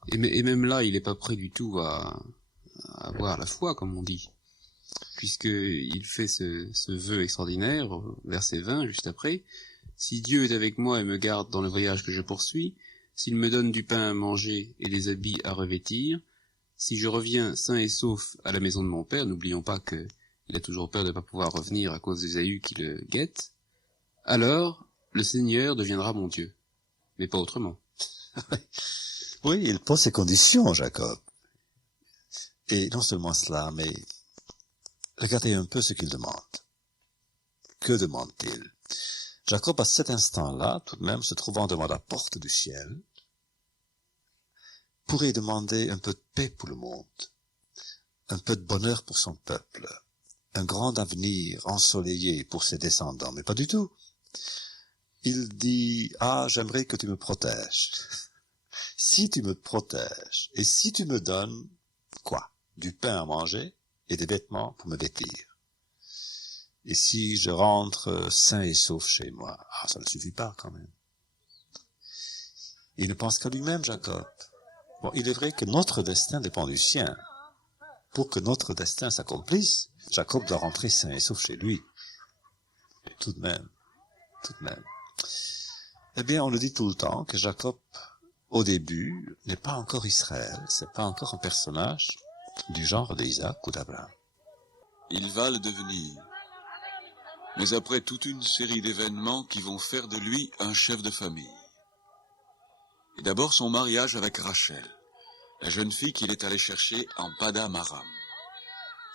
Et même là, il n'est pas prêt du tout à avoir la foi, comme on dit, puisqu'il fait ce vœu extraordinaire, verset 20, juste après. Si Dieu est avec moi et me garde dans le voyage que je poursuis, s'il me donne du pain à manger et des habits à revêtir, si je reviens sain et sauf à la maison de mon père, n'oublions pas qu'il a toujours peur de ne pas pouvoir revenir à cause d'Ésaü qui le guette, alors le Seigneur deviendra mon Dieu, mais pas autrement. Oui, il pose ses conditions, Jacob. Et non seulement cela, mais regardez un peu ce qu'il demande. Que demande-t-il? Jacob, à cet instant-là, tout de même, se trouvant devant la porte du ciel, pourrait demander un peu de paix pour le monde, un peu de bonheur pour son peuple, un grand avenir ensoleillé pour ses descendants, mais pas du tout. Il dit, ah, j'aimerais que tu me protèges. Si tu me protèges, et si tu me donnes, quoi? Du pain à manger et des vêtements pour me vêtir. Et si je rentre sain et sauf chez moi, ah, ça ne suffit pas quand même. Il ne pense qu'à lui-même, Jacob. Bon, il est vrai que notre destin dépend du sien. Pour que notre destin s'accomplisse, Jacob doit rentrer sain et sauf chez lui. Tout de même. Eh bien, on le dit tout le temps que Jacob, au début, n'est pas encore Israël, c'est pas encore un personnage du genre d'Isaac ou d'Abraham. Il va le devenir. Mais après toute une série d'événements qui vont faire de lui un chef de famille. Et d'abord son mariage avec Rachel, la jeune fille qu'il est allé chercher en Padam Aram.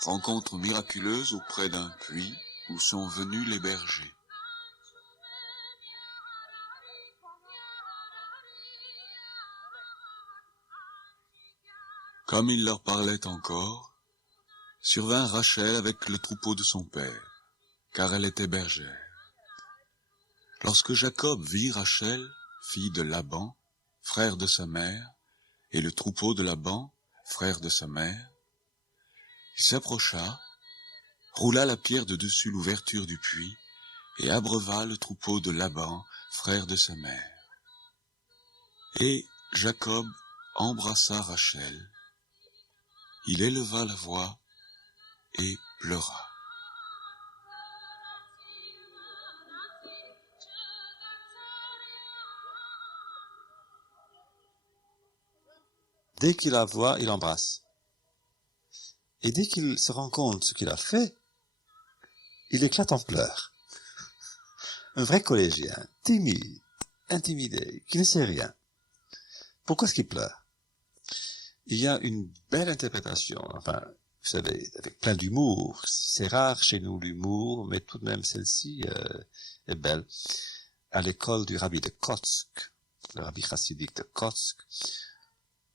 Rencontre miraculeuse auprès d'un puits où sont venus les bergers. Comme il leur parlait encore, survint Rachel avec le troupeau de son père, car elle était bergère. Lorsque Jacob vit Rachel, fille de Laban, frère de sa mère, et le troupeau de Laban, frère de sa mère, il s'approcha, roula la pierre de dessus l'ouverture du puits, et abreuva le troupeau de Laban, frère de sa mère. Et Jacob embrassa Rachel, il éleva la voix et pleura. Dès qu'il la voit, il embrasse. Et dès qu'il se rend compte de ce qu'il a fait, il éclate en pleurs. Un vrai collégien, timide, intimidé, qui ne sait rien. Pourquoi est-ce qu'il pleure? Il y a une belle interprétation, enfin, vous savez, avec plein d'humour. C'est rare chez nous l'humour, mais tout de même celle-ci est belle. À l'école du rabbi de Kotsk, le rabbi chassidique de Kotsk,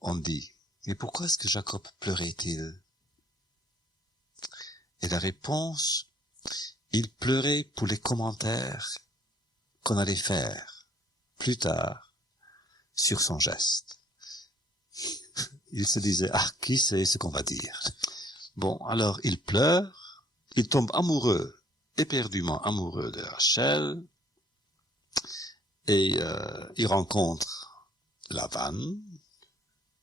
on dit, mais pourquoi est-ce que Jacob pleurait-il? Et la réponse, il pleurait pour les commentaires qu'on allait faire plus tard sur son geste. Il se disait, ah, qui sait ce qu'on va dire? Bon, alors il pleure, il tombe amoureux éperdument amoureux de Rachel, et il rencontre Laban,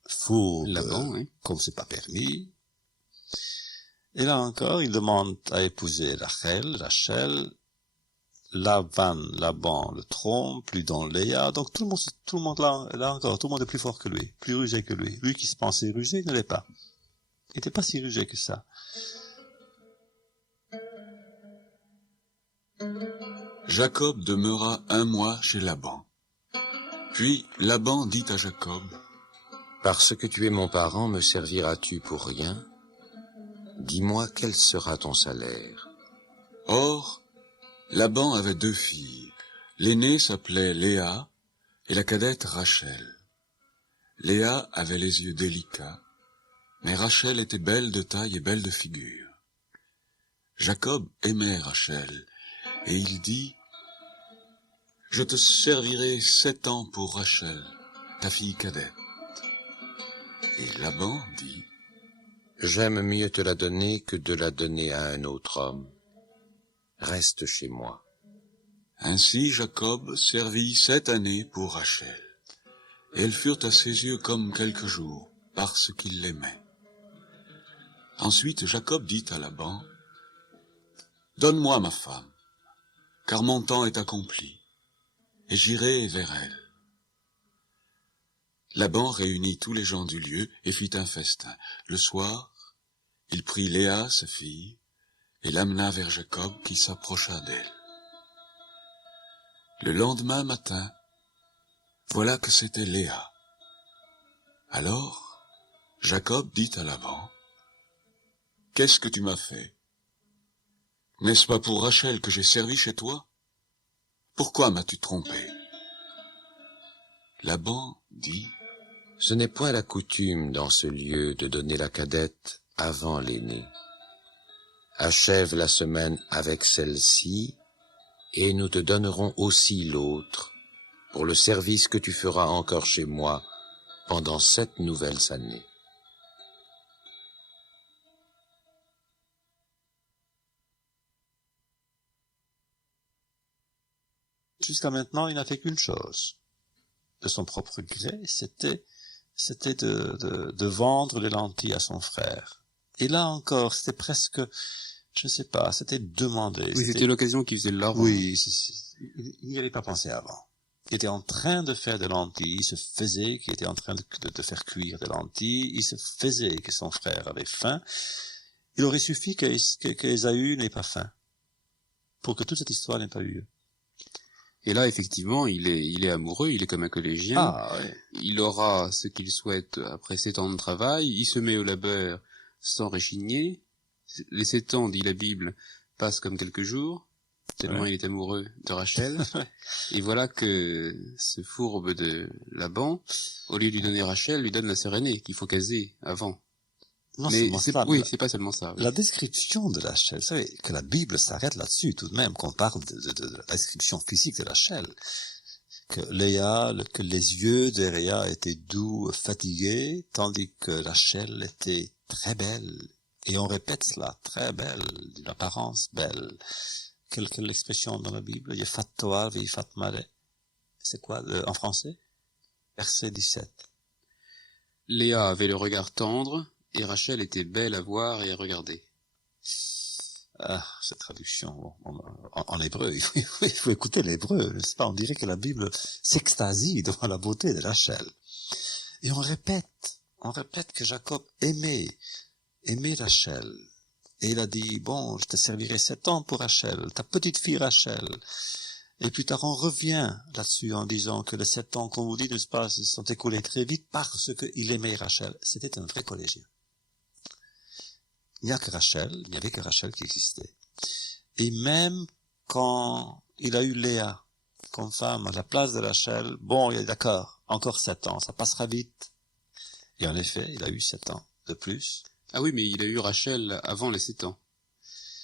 fourbe, Laban, oui. comme c'est pas permis. Et là encore, il demande à épouser Rachel, Laban le trompe, lui donne Léa. Donc tout le monde là encore, tout le monde est plus fort que lui, plus rusé que lui. Lui qui se pensait rusé, il ne l'est pas. Il n'était pas si rusé que ça. Jacob demeura 1 mois chez Laban. Puis Laban dit à Jacob, « Parce que tu es mon parent, me serviras-tu pour rien? Dis-moi quel sera ton salaire. » Or, Laban avait 2 filles. L'aînée s'appelait Léa et la cadette Rachel. Léa avait les yeux délicats, mais Rachel était belle de taille et belle de figure. Jacob aimait Rachel, et il dit, « Je te servirai 7 ans pour Rachel, ta fille cadette. » Et Laban dit, « J'aime mieux te la donner que de la donner à un autre homme. Reste chez moi. » Ainsi Jacob servit 7 années pour Rachel, et elles furent à ses yeux comme quelques jours, parce qu'il l'aimait. Ensuite Jacob dit à Laban, « Donne-moi ma femme, car mon temps est accompli, et j'irai vers elle. » Laban réunit tous les gens du lieu et fit un festin. Le soir, il prit Léa, sa fille, et l'amena vers Jacob qui s'approcha d'elle. Le lendemain matin, voilà que c'était Léa. Alors, Jacob dit à Laban, « Qu'est-ce que tu m'as fait? N'est-ce pas pour Rachel que j'ai servi chez toi? Pourquoi m'as-tu trompé? » Laban dit, « Ce n'est point la coutume dans ce lieu de donner la cadette avant l'aînée. Achève la semaine avec celle-ci, et nous te donnerons aussi l'autre, pour le service que tu feras encore chez moi pendant 7 nouvelles années. » Jusqu'à maintenant, il n'a fait qu'une chose. De son propre gré, c'était de vendre les lentilles à son frère. Et là encore, c'était presque, je ne sais pas, c'était demandé. Oui, c'était l'occasion qui faisait l'argent. Oui, il n'y avait pas pensé avant. Il était en train de faire des lentilles, il se faisait qu'il était en train de faire cuire des lentilles, il se faisait que son frère avait faim. Il aurait suffi qu'Ésaü n'ait pas faim, pour que toute cette histoire n'ait pas eu lieu. Et là, effectivement, il est amoureux, il est comme un collégien. Ah, ouais. Il aura ce qu'il souhaite après 7 ans de travail. Il se met au labeur sans réchigner. Les 7 ans, dit la Bible, passent comme quelques jours, tellement il est amoureux de Rachel. Et voilà que ce fourbe de Laban, au lieu de lui donner Rachel, lui donne la sœur aînée qu'il faut caser avant. Non, mais c'est pas seulement ça. Oui. La description de Rachel, vous savez que la Bible s'arrête là-dessus tout de même, qu'on parle de la description physique de Rachel. Que Léa, que les yeux de Léa étaient doux, fatigués, tandis que Rachel était très belle. Et on répète cela, très belle, d'une apparence belle. Quelle expression dans la Bible? Yefat Toar ve'yifat mare. C'est quoi en français? Verset 17. Léa avait le regard tendre, et Rachel était belle à voir et à regarder. Ah, cette traduction, en hébreu, il faut écouter l'hébreu, n'est-ce pas? On dirait que la Bible s'extasie devant la beauté de Rachel. Et on répète que Jacob aimait Rachel. Et il a dit, bon, je te servirai 7 ans pour Rachel, ta petite fille Rachel. Et plus tard, on revient là-dessus en disant que les 7 ans qu'on vous dit, n'est-ce pas, se sont écoulés très vite parce qu'il aimait Rachel. C'était un vrai collégien. Il n'y avait que Rachel qui existait. Et même quand il a eu Léa comme femme à la place de Rachel, bon, il est d'accord, encore 7 ans, ça passera vite. Et en effet, il a eu 7 ans de plus. Ah oui, mais il a eu Rachel avant les 7 ans.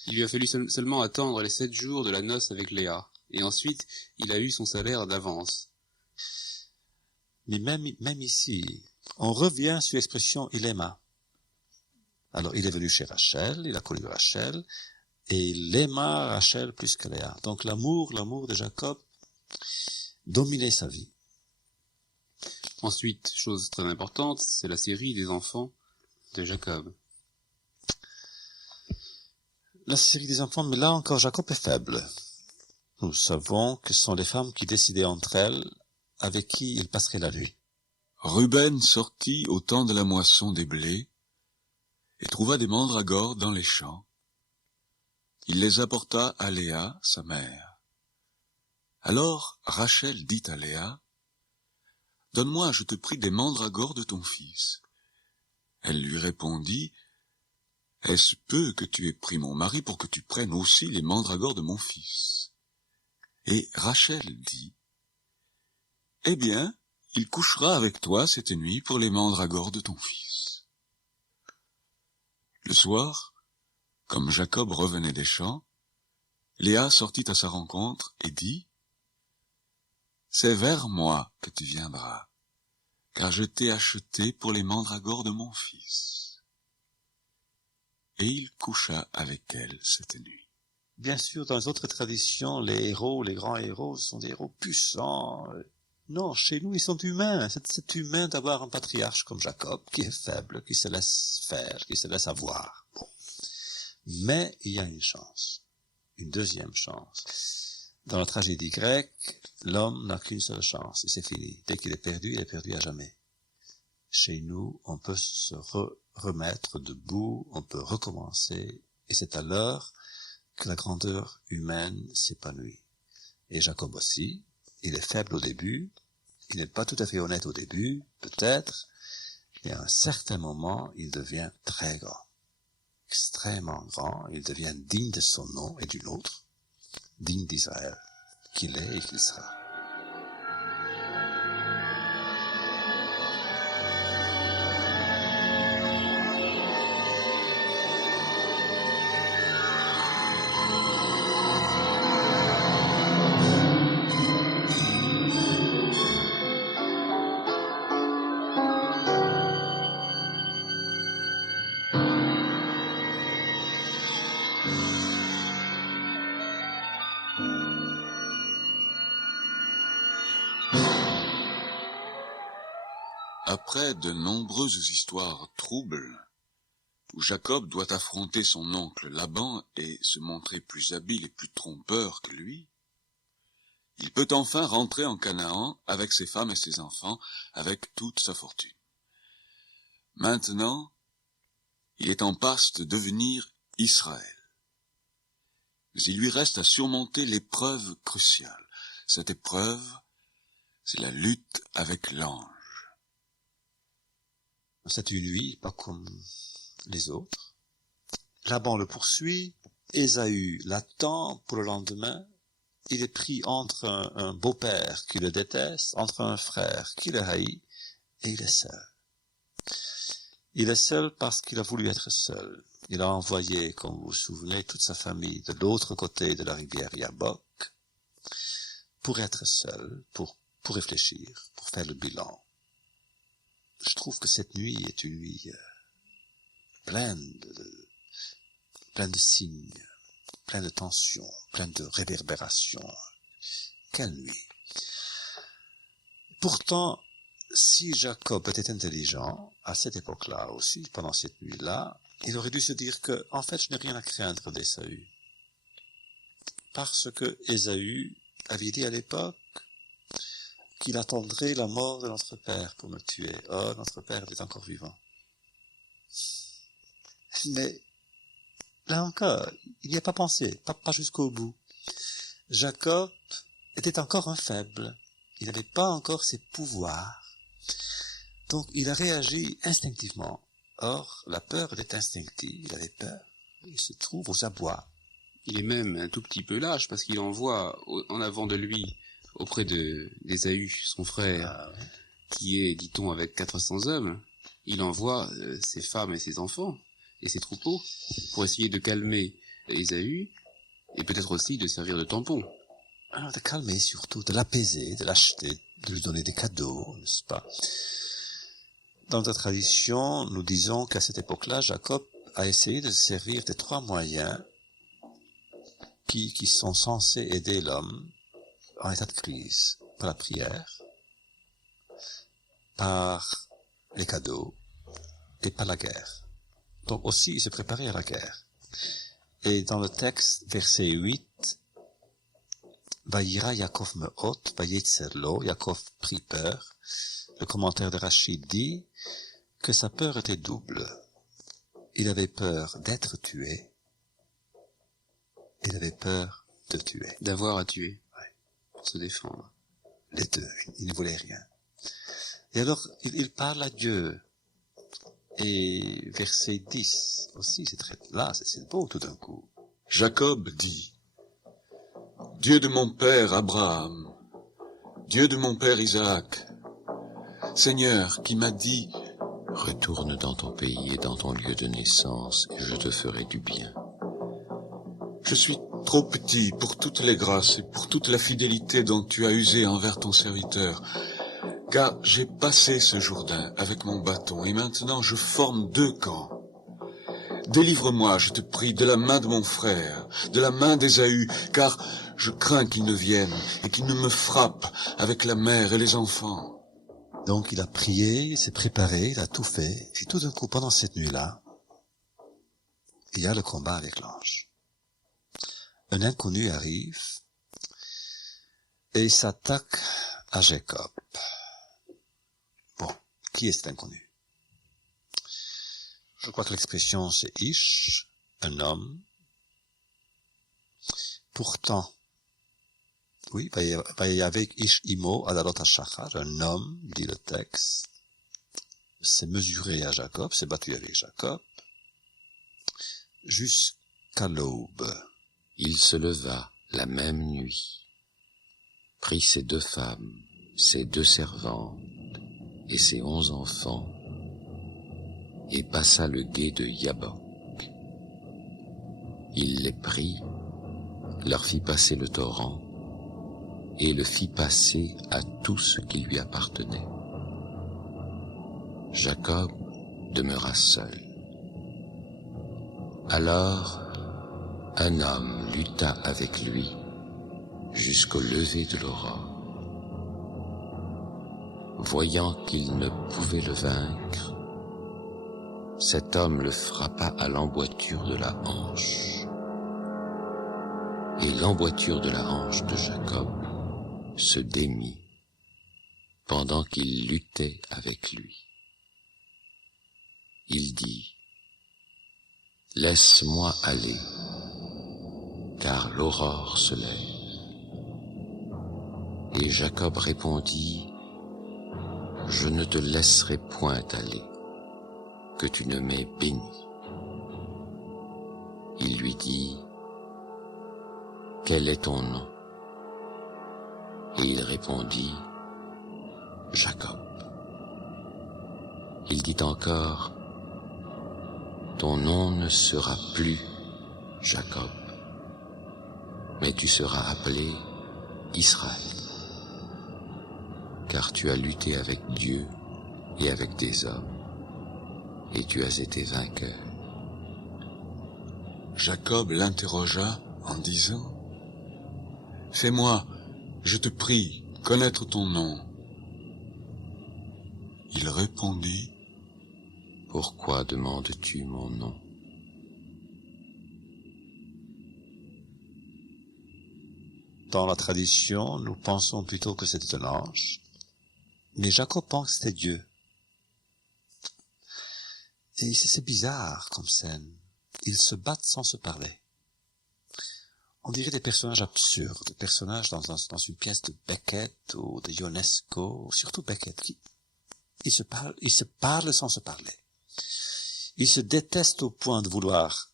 Il lui a fallu seulement attendre les 7 jours de la noce avec Léa. Et ensuite, il a eu son salaire d'avance. Mais même ici, on revient sur l'expression « il aima ». Alors, il est venu chez Rachel, il a connu Rachel, et il aima Rachel plus que Léa. Donc l'amour de Jacob dominait sa vie. Ensuite, chose très importante, c'est la série des enfants de Jacob. La série des enfants, mais là encore, Jacob est faible. Nous savons que ce sont les femmes qui décidaient entre elles avec qui il passerait la nuit. Ruben sortit au temps de la moisson des blés et trouva des mandragores dans les champs. Il les apporta à Léa, sa mère. Alors Rachel dit à Léa, « Donne-moi, je te prie, des mandragores de ton fils. » Elle lui répondit, « Est-ce peu que tu aies pris mon mari pour que tu prennes aussi les mandragores de mon fils ?» Et Rachel dit, « Eh bien, il couchera avec toi cette nuit pour les mandragores de ton fils. » Le soir, comme Jacob revenait des champs, Léa sortit à sa rencontre et dit, « C'est vers moi que tu viendras, car je t'ai acheté pour les mandragores de mon fils. » Et il coucha avec elle cette nuit. Bien sûr, dans les autres traditions, les grands héros, sont des héros puissants. Non, chez nous, ils sont humains. C'est humain d'avoir un patriarche comme Jacob, qui est faible, qui se laisse faire, qui se laisse avoir. Bon. Mais il y a une chance, une deuxième chance. Dans la tragédie grecque, l'homme n'a qu'une seule chance, et c'est fini. Dès qu'il est perdu, il est perdu à jamais. Chez nous, on peut se remettre debout, on peut recommencer, et c'est alors que la grandeur humaine s'épanouit. Et Jacob aussi, il est faible au début, il n'est pas tout à fait honnête au début, peut-être, et à un certain moment, il devient très grand, extrêmement grand, il devient digne de son nom et du nôtre, digne d'Israël, qu'il est et qu'il sera. Après de nombreuses histoires troubles, où Jacob doit affronter son oncle Laban et se montrer plus habile et plus trompeur que lui, il peut enfin rentrer en Canaan avec ses femmes et ses enfants, avec toute sa fortune. Maintenant, il est en passe de devenir Israël. Mais il lui reste à surmonter l'épreuve cruciale. Cette épreuve, c'est la lutte avec l'ange. C'est une nuit, pas comme les autres. Laban le poursuit, Ésaü l'attend pour le lendemain. Il est pris entre un beau-père qui le déteste, entre un frère qui le haït, et il est seul. Il est seul parce qu'il a voulu être seul. Il a envoyé, comme vous vous souvenez, toute sa famille de l'autre côté de la rivière Yabok pour être seul, pour réfléchir, pour faire le bilan. Je trouve que cette nuit est une nuit pleine de signes, pleine de tensions, pleine de réverbérations. Quelle nuit! Pourtant, si Jacob était intelligent, à cette époque-là aussi, pendant cette nuit-là, il aurait dû se dire que, en fait, je n'ai rien à craindre d'Ésaü. Parce que Ésaü avait dit à l'époque qu'il attendrait la mort de notre père pour me tuer. Oh, notre père était encore vivant. Mais, là encore, il n'y a pas pensé, pas jusqu'au bout. Jacob était encore un faible. Il n'avait pas encore ses pouvoirs. Donc, il a réagi instinctivement. Or, la peur est instinctive. Il avait peur. Il se trouve aux abois. Il est même un tout petit peu lâche parce qu'il envoie en avant de lui, auprès d'Ésaü, son frère, qui est, dit-on, avec 400 hommes, il envoie ses femmes et ses enfants et ses troupeaux pour essayer de calmer Ésaü et peut-être aussi de servir de tampon. Alors, de calmer surtout, de l'apaiser, de l'acheter, de lui donner des cadeaux, n'est-ce pas? Dans notre tradition, nous disons qu'à cette époque-là, Jacob a essayé de se servir des 3 moyens qui sont censés aider l'homme en état de crise par la prière, par les cadeaux et par la guerre. Donc aussi, il se préparait à la guerre. Et dans le texte, verset 8, Vayira Yaakov me'ot, vayetzer lo, Yaakov prit peur. Le commentaire de Rachid dit que sa peur était double. Il avait peur d'être tué, il avait peur de tuer. D'avoir à tuer. Pour se défendre. Les deux, il ne voulait rien. Et alors, il parle à Dieu. Et verset 10 aussi, c'est beau tout d'un coup. Jacob dit, Dieu de mon père Abraham, Dieu de mon père Isaac, Seigneur qui m'a dit, Retourne dans ton pays et dans ton lieu de naissance, et je te ferai du bien. je suis trop petit pour toutes les grâces et pour toute la fidélité dont tu as usé envers ton serviteur, car j'ai passé ce Jourdain avec mon bâton, et maintenant je forme 2 camps. Délivre-moi, je te prie, de la main de mon frère, de la main d'Ésaü, car je crains qu'il ne vienne et qu'il ne me frappe avec la mère et les enfants. Donc il a prié, il s'est préparé, il a tout fait, et tout d'un coup, pendant cette nuit-là, il y a le combat avec l'ange. Un inconnu arrive et il s'attaque à Jacob. Bon, qui est cet inconnu? Je crois que l'expression c'est Ish, un homme. Pourtant, oui, avec Ish Imo, Adalot HaShachar, un homme, dit le texte, s'est mesuré à Jacob, s'est battu avec Jacob, jusqu'à l'aube. Il se leva la même nuit, prit ses 2 femmes, ses 2 servantes et ses 11 enfants, et passa le gué de Yabok. Il les prit, leur fit passer le torrent, et le fit passer à tout ce qui lui appartenait. Jacob demeura seul. Alors, un homme lutta avec lui jusqu'au lever de l'aurore. Voyant qu'il ne pouvait le vaincre, cet homme le frappa à l'emboîture de la hanche. Et l'emboîture de la hanche de Jacob se démit pendant qu'il luttait avec lui. Il dit, « Laisse-moi aller, car l'aurore se lève. » Et Jacob répondit, « Je ne te laisserai point aller, que tu ne m'aies béni. » Il lui dit, « Quel est ton nom ?» Et il répondit, « Jacob. » Il dit encore, « Ton nom ne sera plus Jacob, mais tu seras appelé Israël, car tu as lutté avec Dieu et avec des hommes, et tu as été vainqueur. » Jacob l'interrogea en disant, « Fais-moi, je te prie, connaître ton nom. » Il répondit, « Pourquoi demandes-tu mon nom ?» Dans la tradition, nous pensons plutôt que c'était un ange, mais Jacob pense que c'était Dieu. Et c'est bizarre comme scène. Ils se battent sans se parler. On dirait des personnages absurdes, des personnages dans une pièce de Beckett ou de Ionesco, surtout Beckett. Ils se parlent sans se parler. Ils se détestent au point de vouloir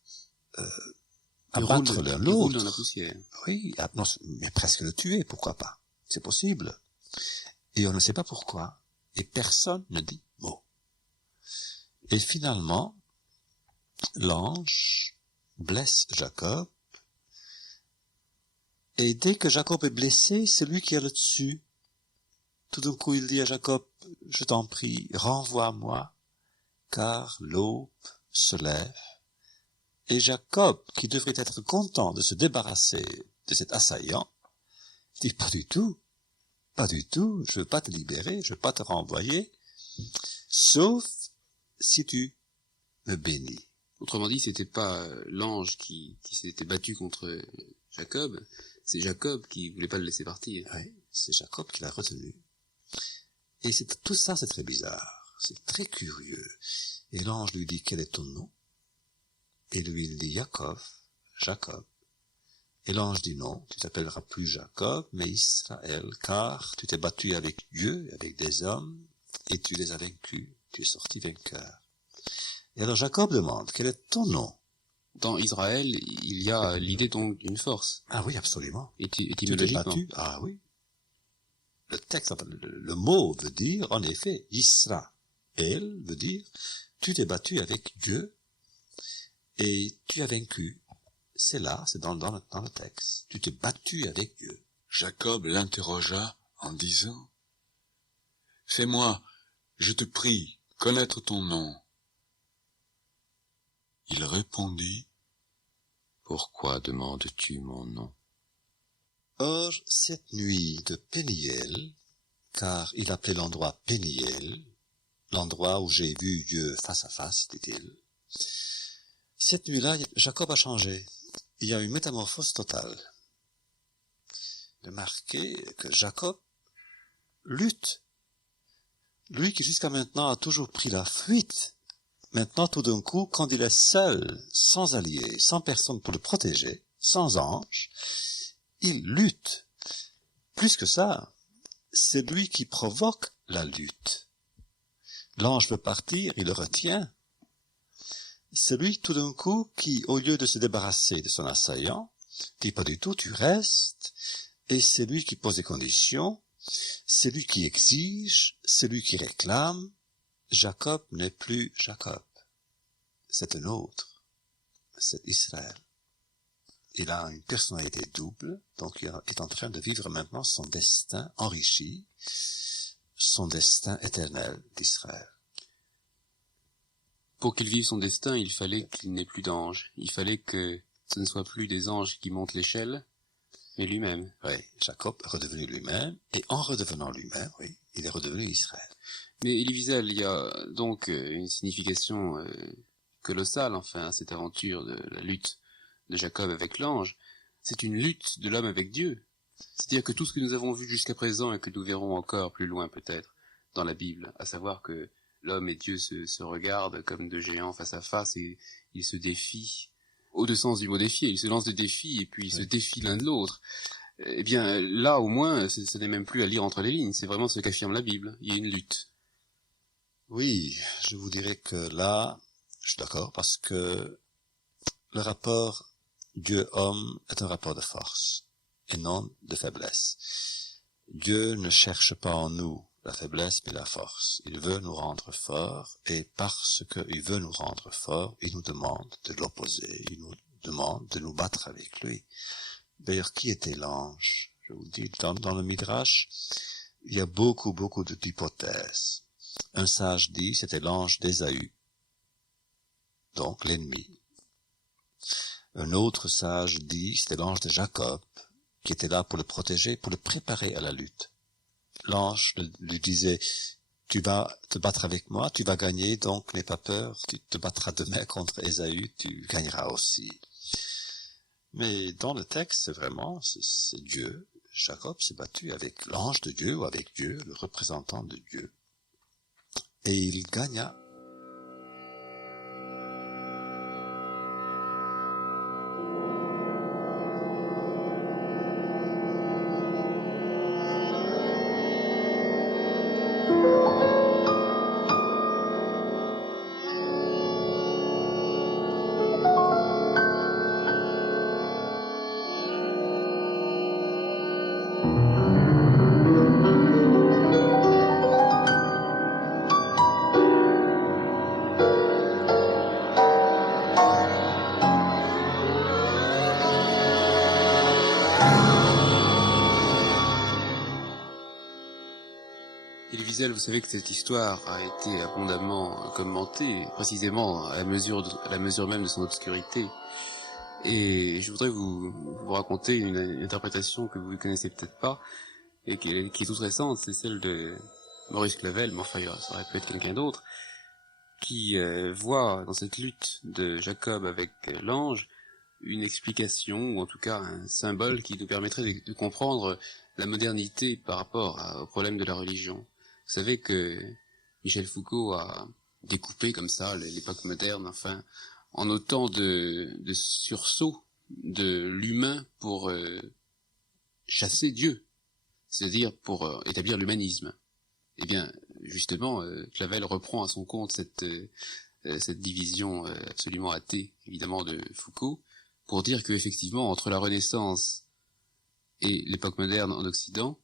abattre l'un l'autre. Ils roulent dans la poussière. Oui, non, mais presque le tuer, pourquoi pas? C'est possible. Et on ne sait pas pourquoi. Et personne ne dit mot. Et finalement, l'ange blesse Jacob. Et dès que Jacob est blessé, c'est lui qui est le dessus. Tout d'un coup, il dit à Jacob, je t'en prie, renvoie-moi, car l'aube se lève Et Jacob, qui devrait être content de se débarrasser de cet assaillant, dit pas du tout, je veux pas te libérer, je veux pas te renvoyer, sauf si tu me bénis. Autrement dit, c'était pas l'ange qui s'était battu contre Jacob, c'est Jacob qui voulait pas le laisser partir. Oui, c'est Jacob qui l'a retenu. Et tout ça, c'est très bizarre, c'est très curieux. Et l'ange lui dit, quel est ton nom? Et lui, il dit, Jacob. Et l'ange dit, non, tu t'appelleras plus Jacob, mais Israël, car tu t'es battu avec Dieu, avec des hommes, et tu les as vaincus, tu es sorti vainqueur. Et alors Jacob demande, quel est ton nom? Dans Israël, il y a l'idée donc d'une force. Ah oui, absolument. Étymologiquement. Tu t'es battu? Ah oui. Le texte, le mot veut dire, en effet, Israël veut dire, tu t'es battu avec Dieu, et tu as vaincu. C'est là, c'est dans le texte. Tu t'es battu avec Dieu. Jacob l'interrogea en disant, « Fais-moi, je te prie, connaître ton nom. » Il répondit, « Pourquoi demandes-tu mon nom? » Or, cette nuit de Péniel, car il appelait l'endroit Péniel, l'endroit où j'ai vu Dieu face à face, dit-il, cette nuit-là, Jacob a changé. Il y a une métamorphose totale. Remarquez que Jacob lutte. Lui qui jusqu'à maintenant a toujours pris la fuite, maintenant tout d'un coup, quand il est seul, sans allié, sans personne pour le protéger, sans ange, il lutte. Plus que ça, c'est lui qui provoque la lutte. L'ange veut partir, il le retient. C'est lui, tout d'un coup, qui, au lieu de se débarrasser de son assaillant, dit pas du tout, tu restes, et c'est lui qui pose des conditions, c'est lui qui exige, c'est lui qui réclame. Jacob n'est plus Jacob. C'est un autre. C'est Israël. Il a une personnalité double, donc il est en train de vivre maintenant son destin enrichi, son destin éternel d'Israël. Pour qu'il vive son destin, il fallait qu'il n'ait plus d'anges. Il fallait que ce ne soit plus des anges qui montent l'échelle, mais lui-même. Oui, Jacob est redevenu lui-même, et en redevenant lui-même, oui, il est redevenu Israël. Mais Elie Wiesel, il y a donc une signification colossale, enfin, à cette aventure de la lutte de Jacob avec l'ange. C'est une lutte de l'homme avec Dieu. C'est-à-dire que tout ce que nous avons vu jusqu'à présent et que nous verrons encore plus loin peut-être dans la Bible, à savoir que l'homme et Dieu se regardent comme deux géants face à face et ils se défient, au deux sens du mot défier, ils se lancent des défis et puis ils se défient l'un de l'autre. Eh bien, là au moins, ce n'est même plus à lire entre les lignes, c'est vraiment ce qu'affirme la Bible, il y a une lutte. Oui, je vous dirais que là, je suis d'accord, parce que le rapport Dieu-homme est un rapport de force et non de faiblesse. Dieu ne cherche pas en nous la faiblesse mais la force. Il veut nous rendre forts et parce qu'il veut nous rendre forts, il nous demande de l'opposer, il nous demande de nous battre avec lui. D'ailleurs, qui était l'ange? Je vous dis, dans le Midrash, il y a beaucoup d'hypothèses. Un sage dit, c'était l'ange d'Ésaü, donc l'ennemi. Un autre sage dit, c'était l'ange de Jacob, qui était là pour le protéger, pour le préparer à la lutte. L'ange lui disait, tu vas te battre avec moi, tu vas gagner, donc n'aie pas peur, tu te battras demain contre Ésaü, tu gagneras aussi. Mais dans le texte, c'est Dieu. Jacob s'est battu avec l'ange de Dieu ou avec Dieu, le représentant de Dieu. Et il gagna. Wiesel, vous savez que cette histoire a été abondamment commentée, précisément à la mesure même de son obscurité. Et je voudrais vous raconter une interprétation que vous ne connaissez peut-être pas, et qui est toute récente, c'est celle de Maurice Clavel, mais enfin, ça aurait pu être quelqu'un d'autre, qui voit dans cette lutte de Jacob avec l'ange une explication, ou en tout cas un symbole qui nous permettrait de comprendre la modernité par rapport au problème de la religion. Vous savez que Michel Foucault a découpé comme ça l'époque moderne, enfin, en autant de sursauts de l'humain pour chasser Dieu, c'est-à-dire pour établir l'humanisme. Eh bien, justement, Clavel reprend à son compte cette division absolument athée, évidemment, de Foucault, pour dire que effectivement, entre la Renaissance et l'époque moderne en Occident,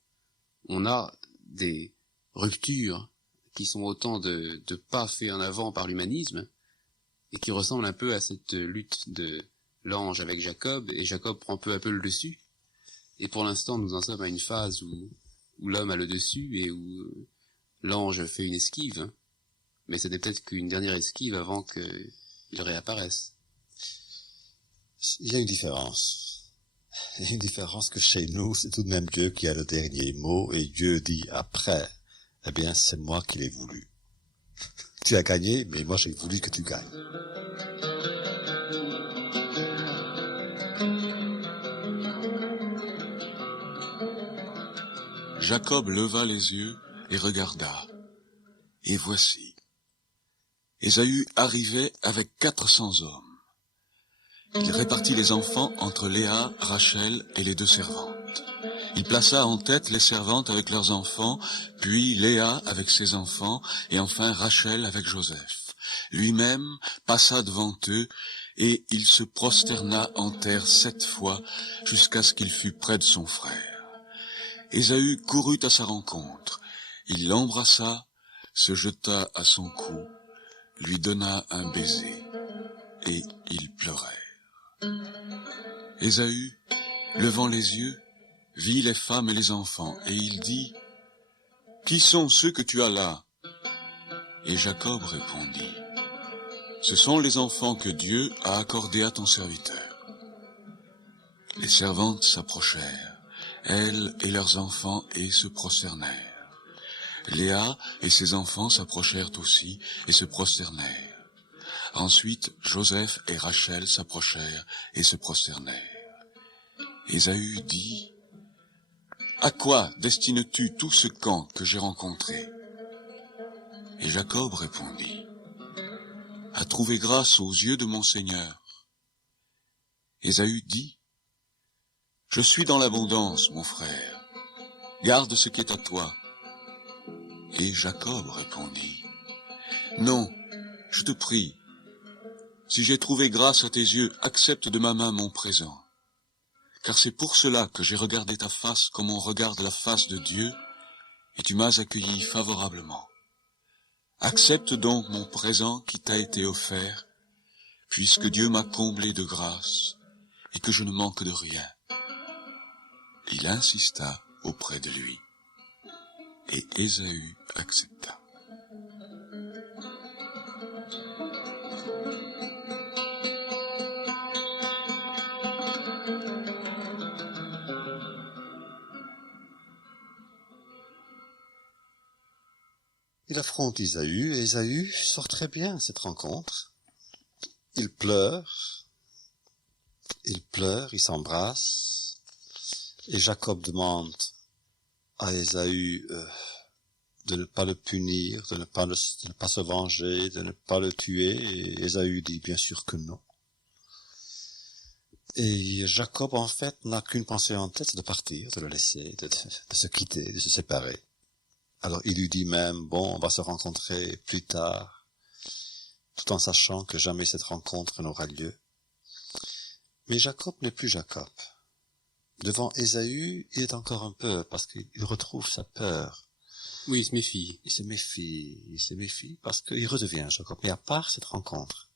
on a des ruptures qui sont autant de pas faits en avant par l'humanisme, et qui ressemblent un peu à cette lutte de l'ange avec Jacob, et Jacob prend peu à peu le dessus. Et pour l'instant, nous en sommes à une phase où l'homme a le dessus et où l'ange fait une esquive, mais ce n'est peut-être qu'une dernière esquive avant qu'il réapparaisse. Il y a une différence. Il y a une différence que chez nous, c'est tout de même Dieu qui a le dernier mot, et Dieu dit après, eh bien, c'est moi qui l'ai voulu. Tu as gagné, mais moi j'ai voulu que tu gagnes. Jacob leva les yeux et regarda. Et voici, Ésaü arrivait avec 400 hommes. Il répartit les enfants entre Léa, Rachel et les 2 servantes. Il plaça en tête les servantes avec leurs enfants, puis Léa avec ses enfants, et enfin Rachel avec Joseph. Lui-même passa devant eux, et il se prosterna en terre 7 fois, jusqu'à ce qu'il fût près de son frère. Ésaü courut à sa rencontre. Il l'embrassa, se jeta à son cou, lui donna un baiser, et ils pleurèrent. Ésaü, levant les yeux, vit les femmes et les enfants, et il dit, « Qui sont ceux que tu as là ?» Et Jacob répondit, « Ce sont les enfants que Dieu a accordés à ton serviteur. » Les servantes s'approchèrent, elles et leurs enfants, et se prosternèrent. Léa et ses enfants s'approchèrent aussi et se prosternèrent. Ensuite, Joseph et Rachel s'approchèrent et se prosternèrent. Ésaü dit, « À quoi destines-tu tout ce camp que j'ai rencontré ?» Et Jacob répondit, « À trouver grâce aux yeux de mon Seigneur. » Ésaü dit, « Je suis dans l'abondance, mon frère. Garde ce qui est à toi. » Et Jacob répondit, « Non, je te prie, si j'ai trouvé grâce à tes yeux, accepte de ma main mon présent. Car c'est pour cela que j'ai regardé ta face comme on regarde la face de Dieu, et tu m'as accueilli favorablement. Accepte donc mon présent qui t'a été offert, puisque Dieu m'a comblé de grâce, et que je ne manque de rien. » Il insista auprès de lui, et Ésaü accepta. Il affronte Ésaü, et Ésaü sort très bien à cette rencontre. Il pleure, il s'embrasse, et Jacob demande à Ésaü de ne pas le punir, de ne pas se venger, de ne pas le tuer, et Ésaü dit bien sûr que non. Et Jacob, en fait, n'a qu'une pensée en tête, c'est de partir, de le laisser, de se quitter, de se séparer. Alors il lui dit même, bon, on va se rencontrer plus tard, tout en sachant que jamais cette rencontre n'aura lieu. Mais Jacob n'est plus Jacob. Devant Ésaü, il est encore un peu, parce qu'il retrouve sa peur. Oui, il se méfie. Il se méfie parce qu'il redevient Jacob. Mais à part cette rencontre,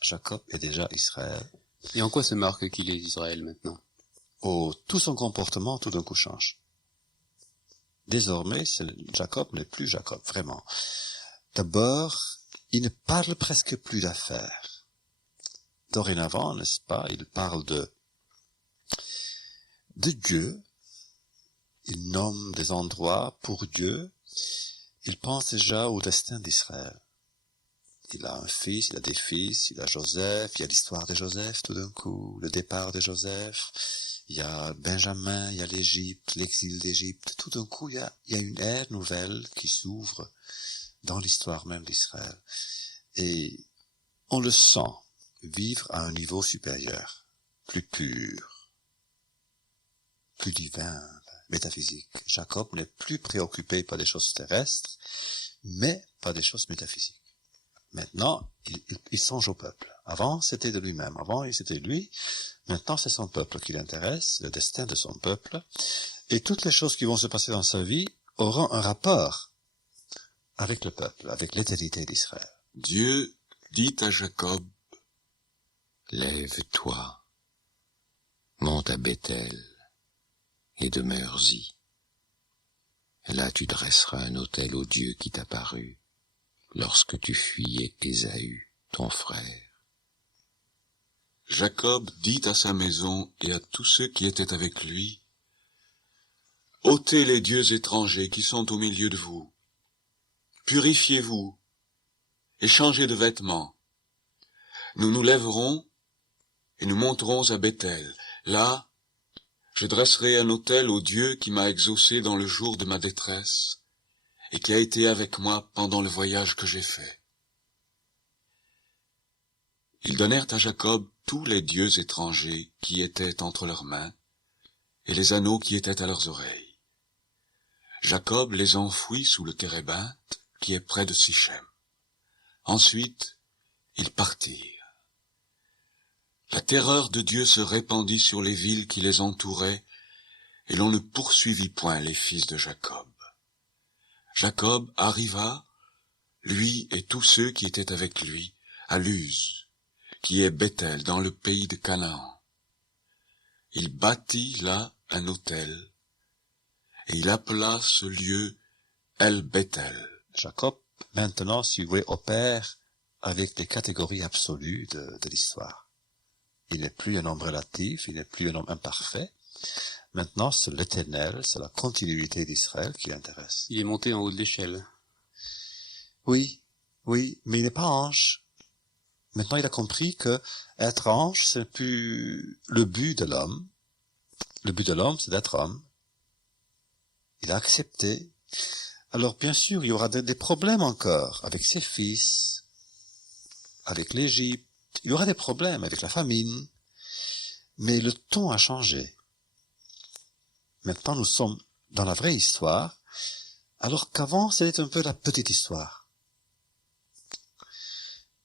Jacob est déjà Israël. Et en quoi se marque qu'il est Israël maintenant ? Oh, tout son comportement tout d'un coup change. Désormais, Jacob n'est plus Jacob, vraiment. D'abord, il ne parle presque plus d'affaires. Dorénavant, n'est-ce pas, il parle de Dieu. Il nomme des endroits pour Dieu. Il pense déjà au destin d'Israël. Il a un fils, il a des fils, il a Joseph, il y a l'histoire de Joseph tout d'un coup, le départ de Joseph, il y a Benjamin, il y a l'Égypte, l'exil d'Égypte. Tout d'un coup, il y a une ère nouvelle qui s'ouvre dans l'histoire même d'Israël. Et on le sent vivre à un niveau supérieur, plus pur, plus divin, métaphysique. Jacob n'est plus préoccupé par des choses terrestres, mais par des choses métaphysiques. Maintenant, il songe au peuple. Avant, c'était de lui-même. Avant, c'était lui. Maintenant, c'est son peuple qui l'intéresse, le destin de son peuple. Et toutes les choses qui vont se passer dans sa vie auront un rapport avec le peuple, avec l'éternité d'Israël. Dieu dit à Jacob, Lève-toi, monte à Bethel et demeure-y. Là tu dresseras un autel au Dieu qui t'apparut lorsque tu fuyais Ésaü, ton frère. Jacob dit à sa maison et à tous ceux qui étaient avec lui, ôtez les dieux étrangers qui sont au milieu de vous, purifiez-vous et changez de vêtements. Nous nous lèverons et nous monterons à Bethel. Là, je dresserai un autel au Dieu qui m'a exaucé dans le jour de ma détresse et qui a été avec moi pendant le voyage que j'ai fait. Ils donnèrent à Jacob tous les dieux étrangers qui étaient entre leurs mains et les anneaux qui étaient à leurs oreilles. Jacob les enfouit sous le térébinthe qui est près de Sichem. Ensuite, ils partirent. La terreur de Dieu se répandit sur les villes qui les entouraient, et l'on ne poursuivit point les fils de Jacob. Jacob arriva, lui et tous ceux qui étaient avec lui, à Luz, qui est Bethel, dans le pays de Canaan. Il bâtit là un autel, et il appela ce lieu El-Bethel. Jacob, maintenant, si vous voulez, opère avec des catégories absolues de l'histoire. Il n'est plus un homme relatif, il n'est plus un homme imparfait. Maintenant, c'est l'Éternel, c'est la continuité d'Israël qui l'intéresse. Il est monté en haut de l'échelle. Oui, mais il n'est pas ange. Maintenant, il a compris que être ange, c'est plus le but de l'homme. Le but de l'homme, c'est d'être homme. Il a accepté. Alors, bien sûr, il y aura des problèmes encore avec ses fils, avec l'Égypte. Il y aura des problèmes avec la famine. Mais le ton a changé. Maintenant, nous sommes dans la vraie histoire, alors qu'avant, c'était un peu la petite histoire.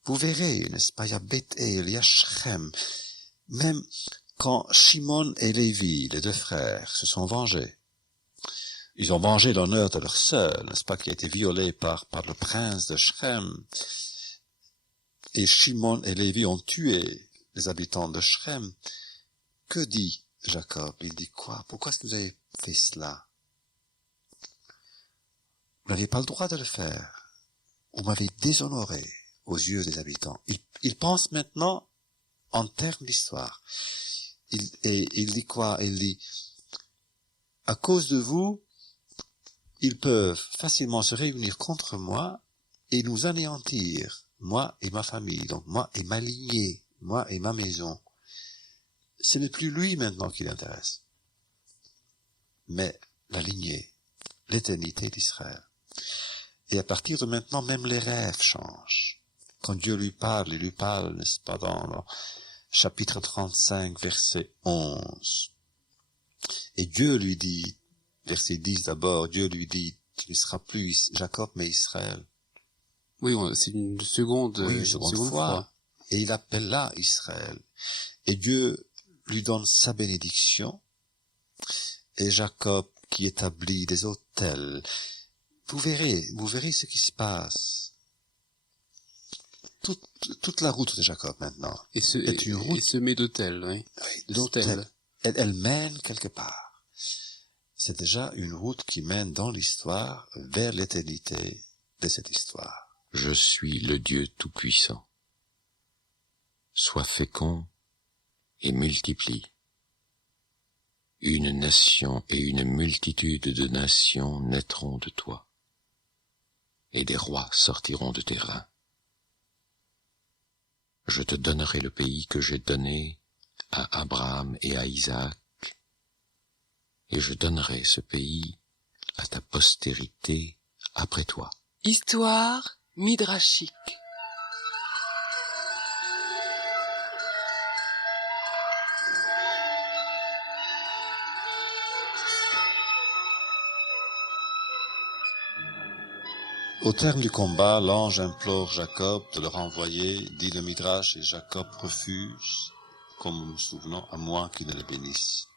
Vous verrez, n'est-ce pas, il y a Bethel, il y a Shrem. Même quand Shimon et Lévi, les deux frères, se sont vengés, ils ont vengé l'honneur de leur sœur, n'est-ce pas, qui a été violée par le prince de Shrem. Et Shimon et Lévi ont tué les habitants de Shrem. Que dit Jacob? Il dit quoi? Pourquoi est-ce que vous avez fait cela? Vous n'aviez pas le droit de le faire. Vous m'avez déshonoré aux yeux des habitants. Il pense maintenant en termes d'histoire. Il dit quoi? Il dit, à cause de vous, ils peuvent facilement se réunir contre moi et nous anéantir, moi et ma famille, donc moi et ma lignée, moi et ma maison. Ce n'est plus lui maintenant qui l'intéresse, mais la lignée, l'éternité d'Israël. Et à partir de maintenant, même les rêves changent. Quand Dieu lui parle, il lui parle, n'est-ce pas, dans le chapitre 35, verset 11. Et Dieu lui dit, verset 10 d'abord, Dieu lui dit, tu ne seras plus Jacob, mais Israël. Oui, c'est une seconde, une seconde fois. Et il appelle là Israël. Et Dieu lui donne sa bénédiction. Et Jacob qui établit des autels. Vous verrez ce qui se passe. Toute la route de Jacob maintenant est une route semée d'autels, oui. d'autels. Elle mène quelque part. c'est déjà une route qui mène dans l'histoire vers l'éternité de cette histoire. Je suis le Dieu Tout-Puissant. Sois fécond et multiplie. Une nation et une multitude de nations naîtront de toi, et des rois sortiront de tes reins. Je te donnerai le pays que j'ai donné à Abraham et à Isaac, et je donnerai ce pays à ta postérité après toi. Histoire midrashique. Au terme du combat, l'ange implore Jacob de le renvoyer, dit le Midrash, et Jacob refuse, comme nous nous souvenons, à moins qu'il ne le bénisse.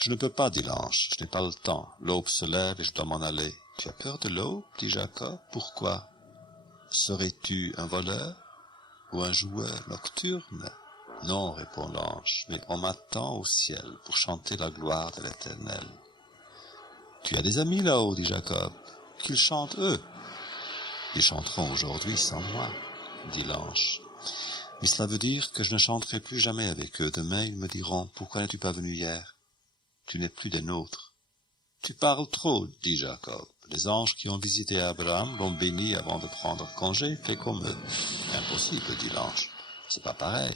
Je ne peux pas, dit l'ange, je n'ai pas le temps. L'aube se lève et je dois m'en aller. Tu as peur de l'aube, dit Jacob. Pourquoi? Serais-tu un voleur ou un joueur nocturne? Non, répond l'ange, mais on m'attend au ciel pour chanter la gloire de l'Éternel. Tu as des amis là-haut, dit Jacob. Qu'ils chantent eux. Ils chanteront aujourd'hui sans moi, dit l'ange. Mais cela veut dire que je ne chanterai plus jamais avec eux. Demain, ils me diront, pourquoi n'es-tu pas venu hier? Tu n'es plus des nôtres. Tu parles trop, dit Jacob. Les anges qui ont visité Abraham l'ont béni avant de prendre congé, fais comme eux. Impossible, dit l'ange. C'est pas pareil.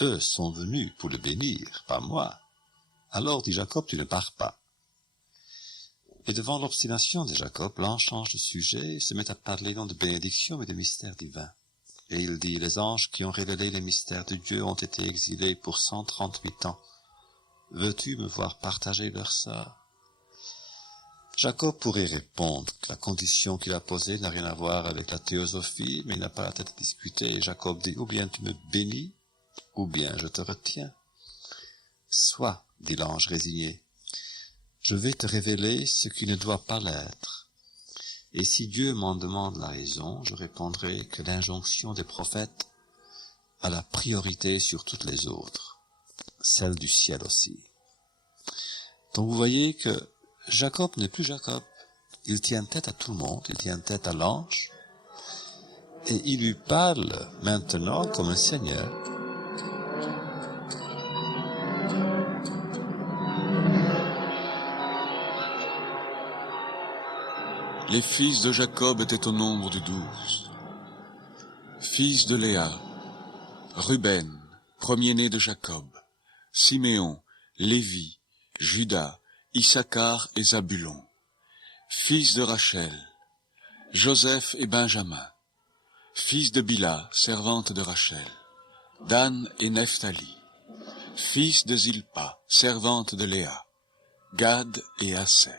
Eux sont venus pour le bénir, pas moi. Alors, dit Jacob, tu ne pars pas. Et devant l'obstination de Jacob, l'ange change de sujet et se met à parler non de bénédiction mais de mystères divins. Et il dit, les anges qui ont révélé les mystères de Dieu ont été exilés pour 138 ans. Veux-tu me voir partager leur sort? Jacob pourrait répondre que la condition qu'il a posée n'a rien à voir avec la théosophie, mais il n'a pas la tête à discuter. Et Jacob dit, ou bien tu me bénis, ou bien je te retiens. Soit, dit l'ange résigné, je vais te révéler ce qui ne doit pas l'être. Et si Dieu m'en demande la raison, je répondrai que l'injonction des prophètes a la priorité sur toutes les autres, celle du ciel aussi. Donc vous voyez que Jacob n'est plus Jacob. Il tient tête à tout le monde, il tient tête à l'ange, et il lui parle maintenant comme un seigneur. Les fils de Jacob étaient au nombre de 12. Fils de Léa, Ruben, premier-né de Jacob, Siméon, Lévi, Juda, Issachar et Zabulon. Fils de Rachel, Joseph et Benjamin. Fils de Bila, servante de Rachel, Dan et Nephtali. Fils de Zilpa, servante de Léa, Gad et Asser.